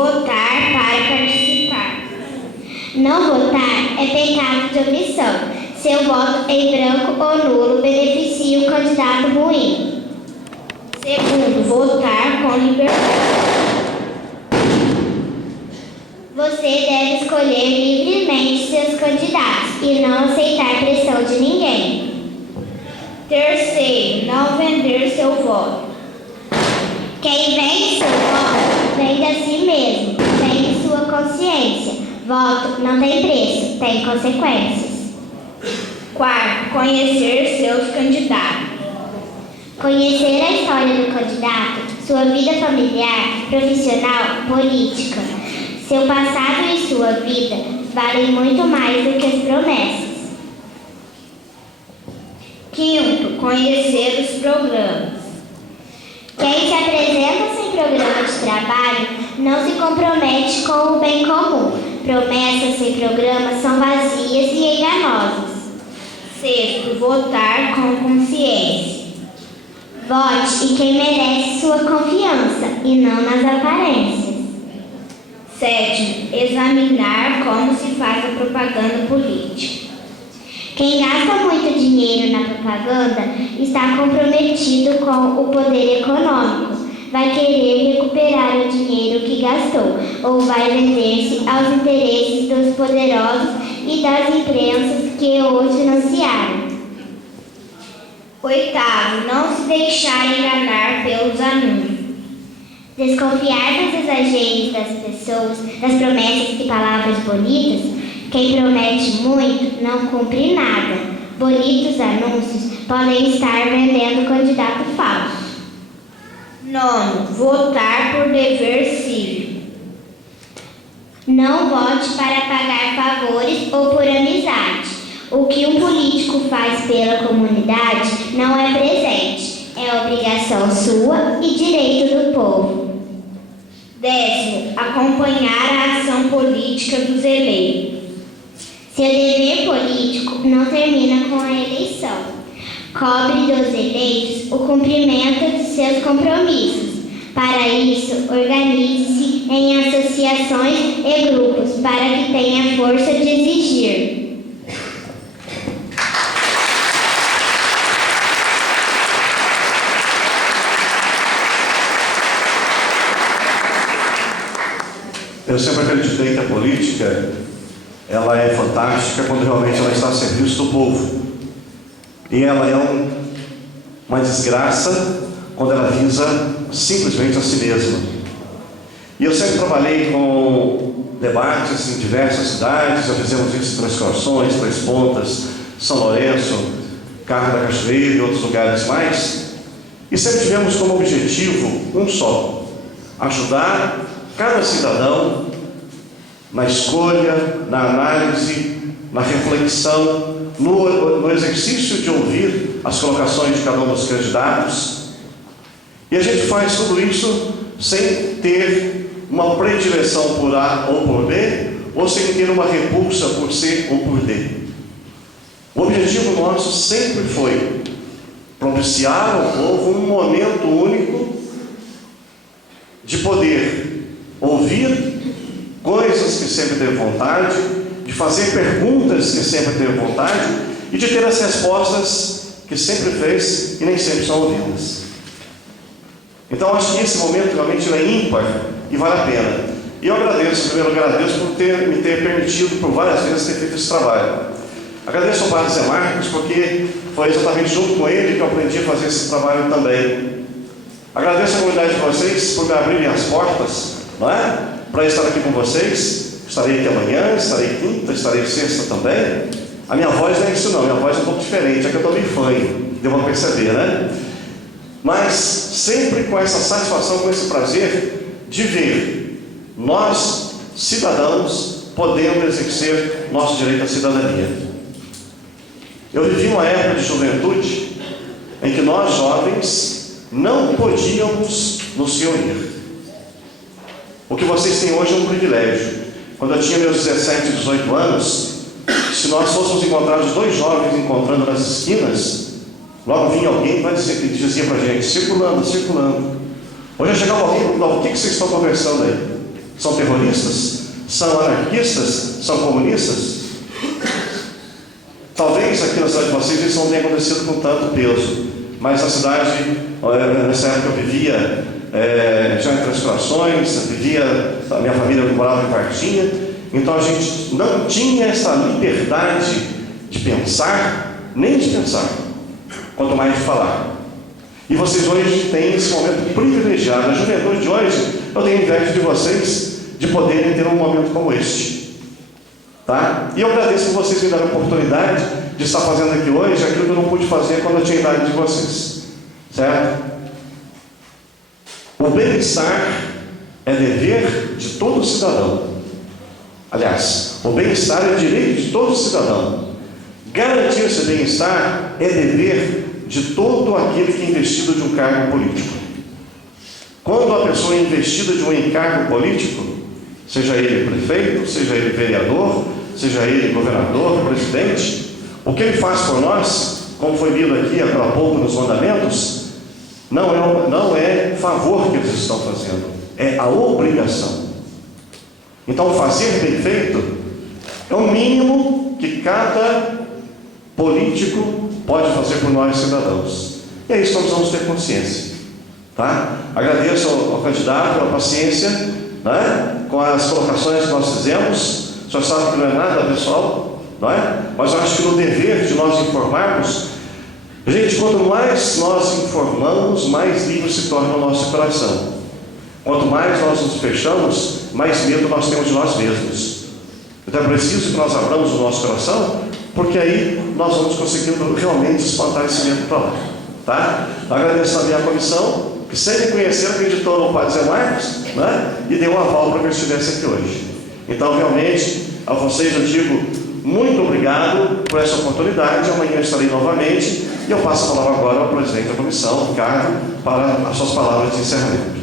votar para participar. Não votar é pecado de omissão. Seu voto em branco ou nulo beneficia o candidato ruim. Segundo, votar com liberdade. Você deve escolher livremente seus candidatos e não aceitar pressão de ninguém. Terceiro, não vender seu voto. Quem vende seu voto, vende a si mesmo, vende sua consciência. Voto não tem preço, tem consequências. Quarto, conhecer seus candidatos. Conhecer a história do candidato, sua vida familiar, profissional, política. Seu passado e sua vida valem muito mais do que as promessas. Quinto, conhecer os programas. Quem se apresenta sem programa de trabalho não se compromete com o bem comum. Promessas sem programa são vazias e enganosas. Sexto, votar com consciência. Vote em quem merece sua confiança e não nas aparências. Sétimo, examinar como se faz a propaganda política. Quem gasta muito dinheiro na propaganda está comprometido com o poder econômico. Vai querer recuperar o dinheiro que gastou ou vai vender-se aos interesses dos poderosos e das imprensas que o financiaram. Oitavo, não se deixar enganar pelos anúncios. Desconfiar dos exageros das pessoas, das promessas e palavras bonitas. Quem promete muito não cumpre nada. Bonitos anúncios podem estar vendendo candidato falso. Nono, votar por dever cívico. Não vote para pagar favores ou por amizade. O que um político faz pela comunidade não é presente, é obrigação sua e direito do povo. Décimo, acompanhar a ação política dos eleitos. Seu dever político não termina com a eleição. Cobre dos eleitos o cumprimento de seus compromissos. Para isso, organize-se em associações e grupos para que tenha força de exigir. Eu sempre acreditei que a política ela é fantástica quando realmente ela está a serviço do povo. E ela é uma desgraça quando ela visa simplesmente a si mesma. E eu sempre trabalhei com debates em diversas cidades, já fizemos isso em Três Corações, Três Pontas, São Lourenço, Carmo da Cachoeira e outros lugares mais. E sempre tivemos como objetivo um só: ajudar cada cidadão na escolha, na análise, na reflexão, no exercício de ouvir as colocações de cada um dos candidatos. E a gente faz tudo isso sem ter uma predileção por A ou por B, ou sem ter uma repulsa por C ou por D. O objetivo nosso sempre foi propiciar ao povo um momento único de poder ouvir coisas que sempre teve vontade, de fazer perguntas que sempre teve vontade e de ter as respostas que sempre fez e nem sempre são ouvidas. Então acho que esse momento realmente é ímpar e vale a pena. E eu agradeço, em primeiro lugar, agradeço por me ter permitido por várias vezes ter feito esse trabalho. Agradeço ao padre Zé Marcos, porque foi exatamente junto com ele que eu aprendi a fazer esse trabalho também. Agradeço a comunidade de vocês por me abrirem as portas, não é? Para estar aqui com vocês. Estarei aqui amanhã, estarei quinta, estarei sexta também. A minha voz não é isso não, minha voz é um pouco diferente, é que eu estou meio fanho, deu para perceber, né? Mas sempre com essa satisfação, com esse prazer de ver nós, cidadãos, podendo exercer nosso direito à cidadania. Eu vivi uma época de juventude em que nós, jovens, não podíamos nos reunir. O que vocês têm hoje é um privilégio. Quando eu tinha meus 17 e 18 anos, se nós fôssemos encontrar os dois jovens encontrando nas esquinas, logo vinha alguém que dizia para a gente, circulando, circulando. Hoje chegava alguém e falava, o que vocês estão conversando aí? São terroristas? São anarquistas? São comunistas? Talvez aqui na cidade de vocês isso não tenha acontecido com tanto peso, mas na cidade, nessa época eu vivia já em Transcorações, a minha família morava em Varginha, então a gente não tinha essa liberdade de pensar, nem de pensar, quanto mais de falar. E vocês hoje têm esse momento privilegiado. A juventude de hoje, eu tenho inveja de vocês de poderem ter um momento como este. Tá? E eu agradeço por vocês me darem a oportunidade de estar fazendo aqui hoje aquilo que eu não pude fazer quando eu tinha a idade de vocês. Certo? O bem-estar é dever de todo cidadão. Aliás, o bem-estar é direito de todo cidadão. Garantir esse bem-estar é dever de todo aquele que é investido de um cargo político. Quando a pessoa é investida de um encargo político, seja ele prefeito, seja ele vereador, seja ele governador, presidente, o que ele faz por nós, como foi lido aqui há pouco nos mandamentos, não é favor que eles estão fazendo, é a obrigação. Então, fazer bem feito é o mínimo que cada político pode fazer por nós, cidadãos. E é isso que nós vamos ter consciência. Tá? Agradeço ao candidato pela paciência, né? Com as colocações que nós fizemos. O senhor sabe que não é nada pessoal, não é? Mas eu acho que no dever de nós informarmos, gente, quanto mais nós informamos, mais livre se torna o nosso coração. Quanto mais nós nos fechamos, mais medo nós temos de nós mesmos. Então é preciso que nós abramos o nosso coração, porque aí nós vamos conseguindo realmente espantar esse medo para lá. Tá? Agradeço também à comissão, que sempre conheceu, acreditou no Padre Zé Marcos, né? E deu um aval para que eu estivesse aqui hoje. Então, realmente, a vocês eu digo muito obrigado por essa oportunidade. Amanhã eu estarei novamente e eu passo a palavra agora ao presidente da comissão, Ricardo, para as suas palavras de encerramento.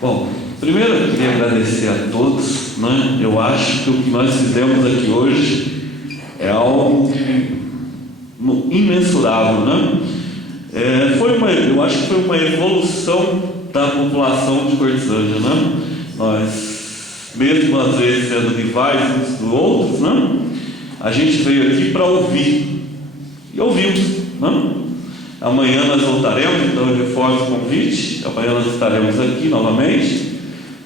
Bom, primeiro eu queria agradecer a todos, né? Eu acho que o que nós fizemos aqui hoje é algo imensurável, né? Eu acho que foi uma evolução da população de Cortesânia, né? Nós, mesmo às vezes sendo rivais uns dos outros, né? A gente veio aqui para ouvir, e ouvimos, né? Amanhã nós voltaremos, então eu reforço o convite. Amanhã nós estaremos aqui novamente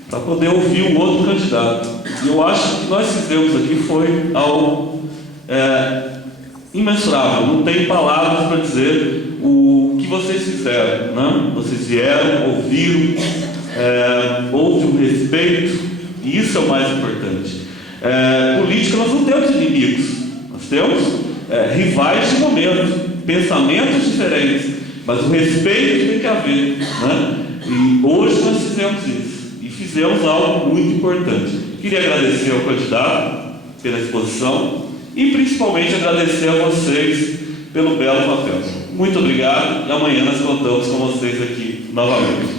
para poder ouvir o outro candidato. E eu acho que o que nós fizemos aqui foi algo imensurável. Não tem palavras para dizer o que vocês fizeram, né? Vocês vieram, ouviram, houve um respeito, e isso é o mais importante. Política, nós não temos inimigos, nós temos rivais de momento, pensamentos diferentes, mas o respeito tem que haver, né? E hoje nós fizemos isso, e fizemos algo muito importante. Queria agradecer ao candidato pela exposição e principalmente agradecer a vocês pelo belo papel. Muito obrigado, e amanhã nós contamos com vocês aqui novamente.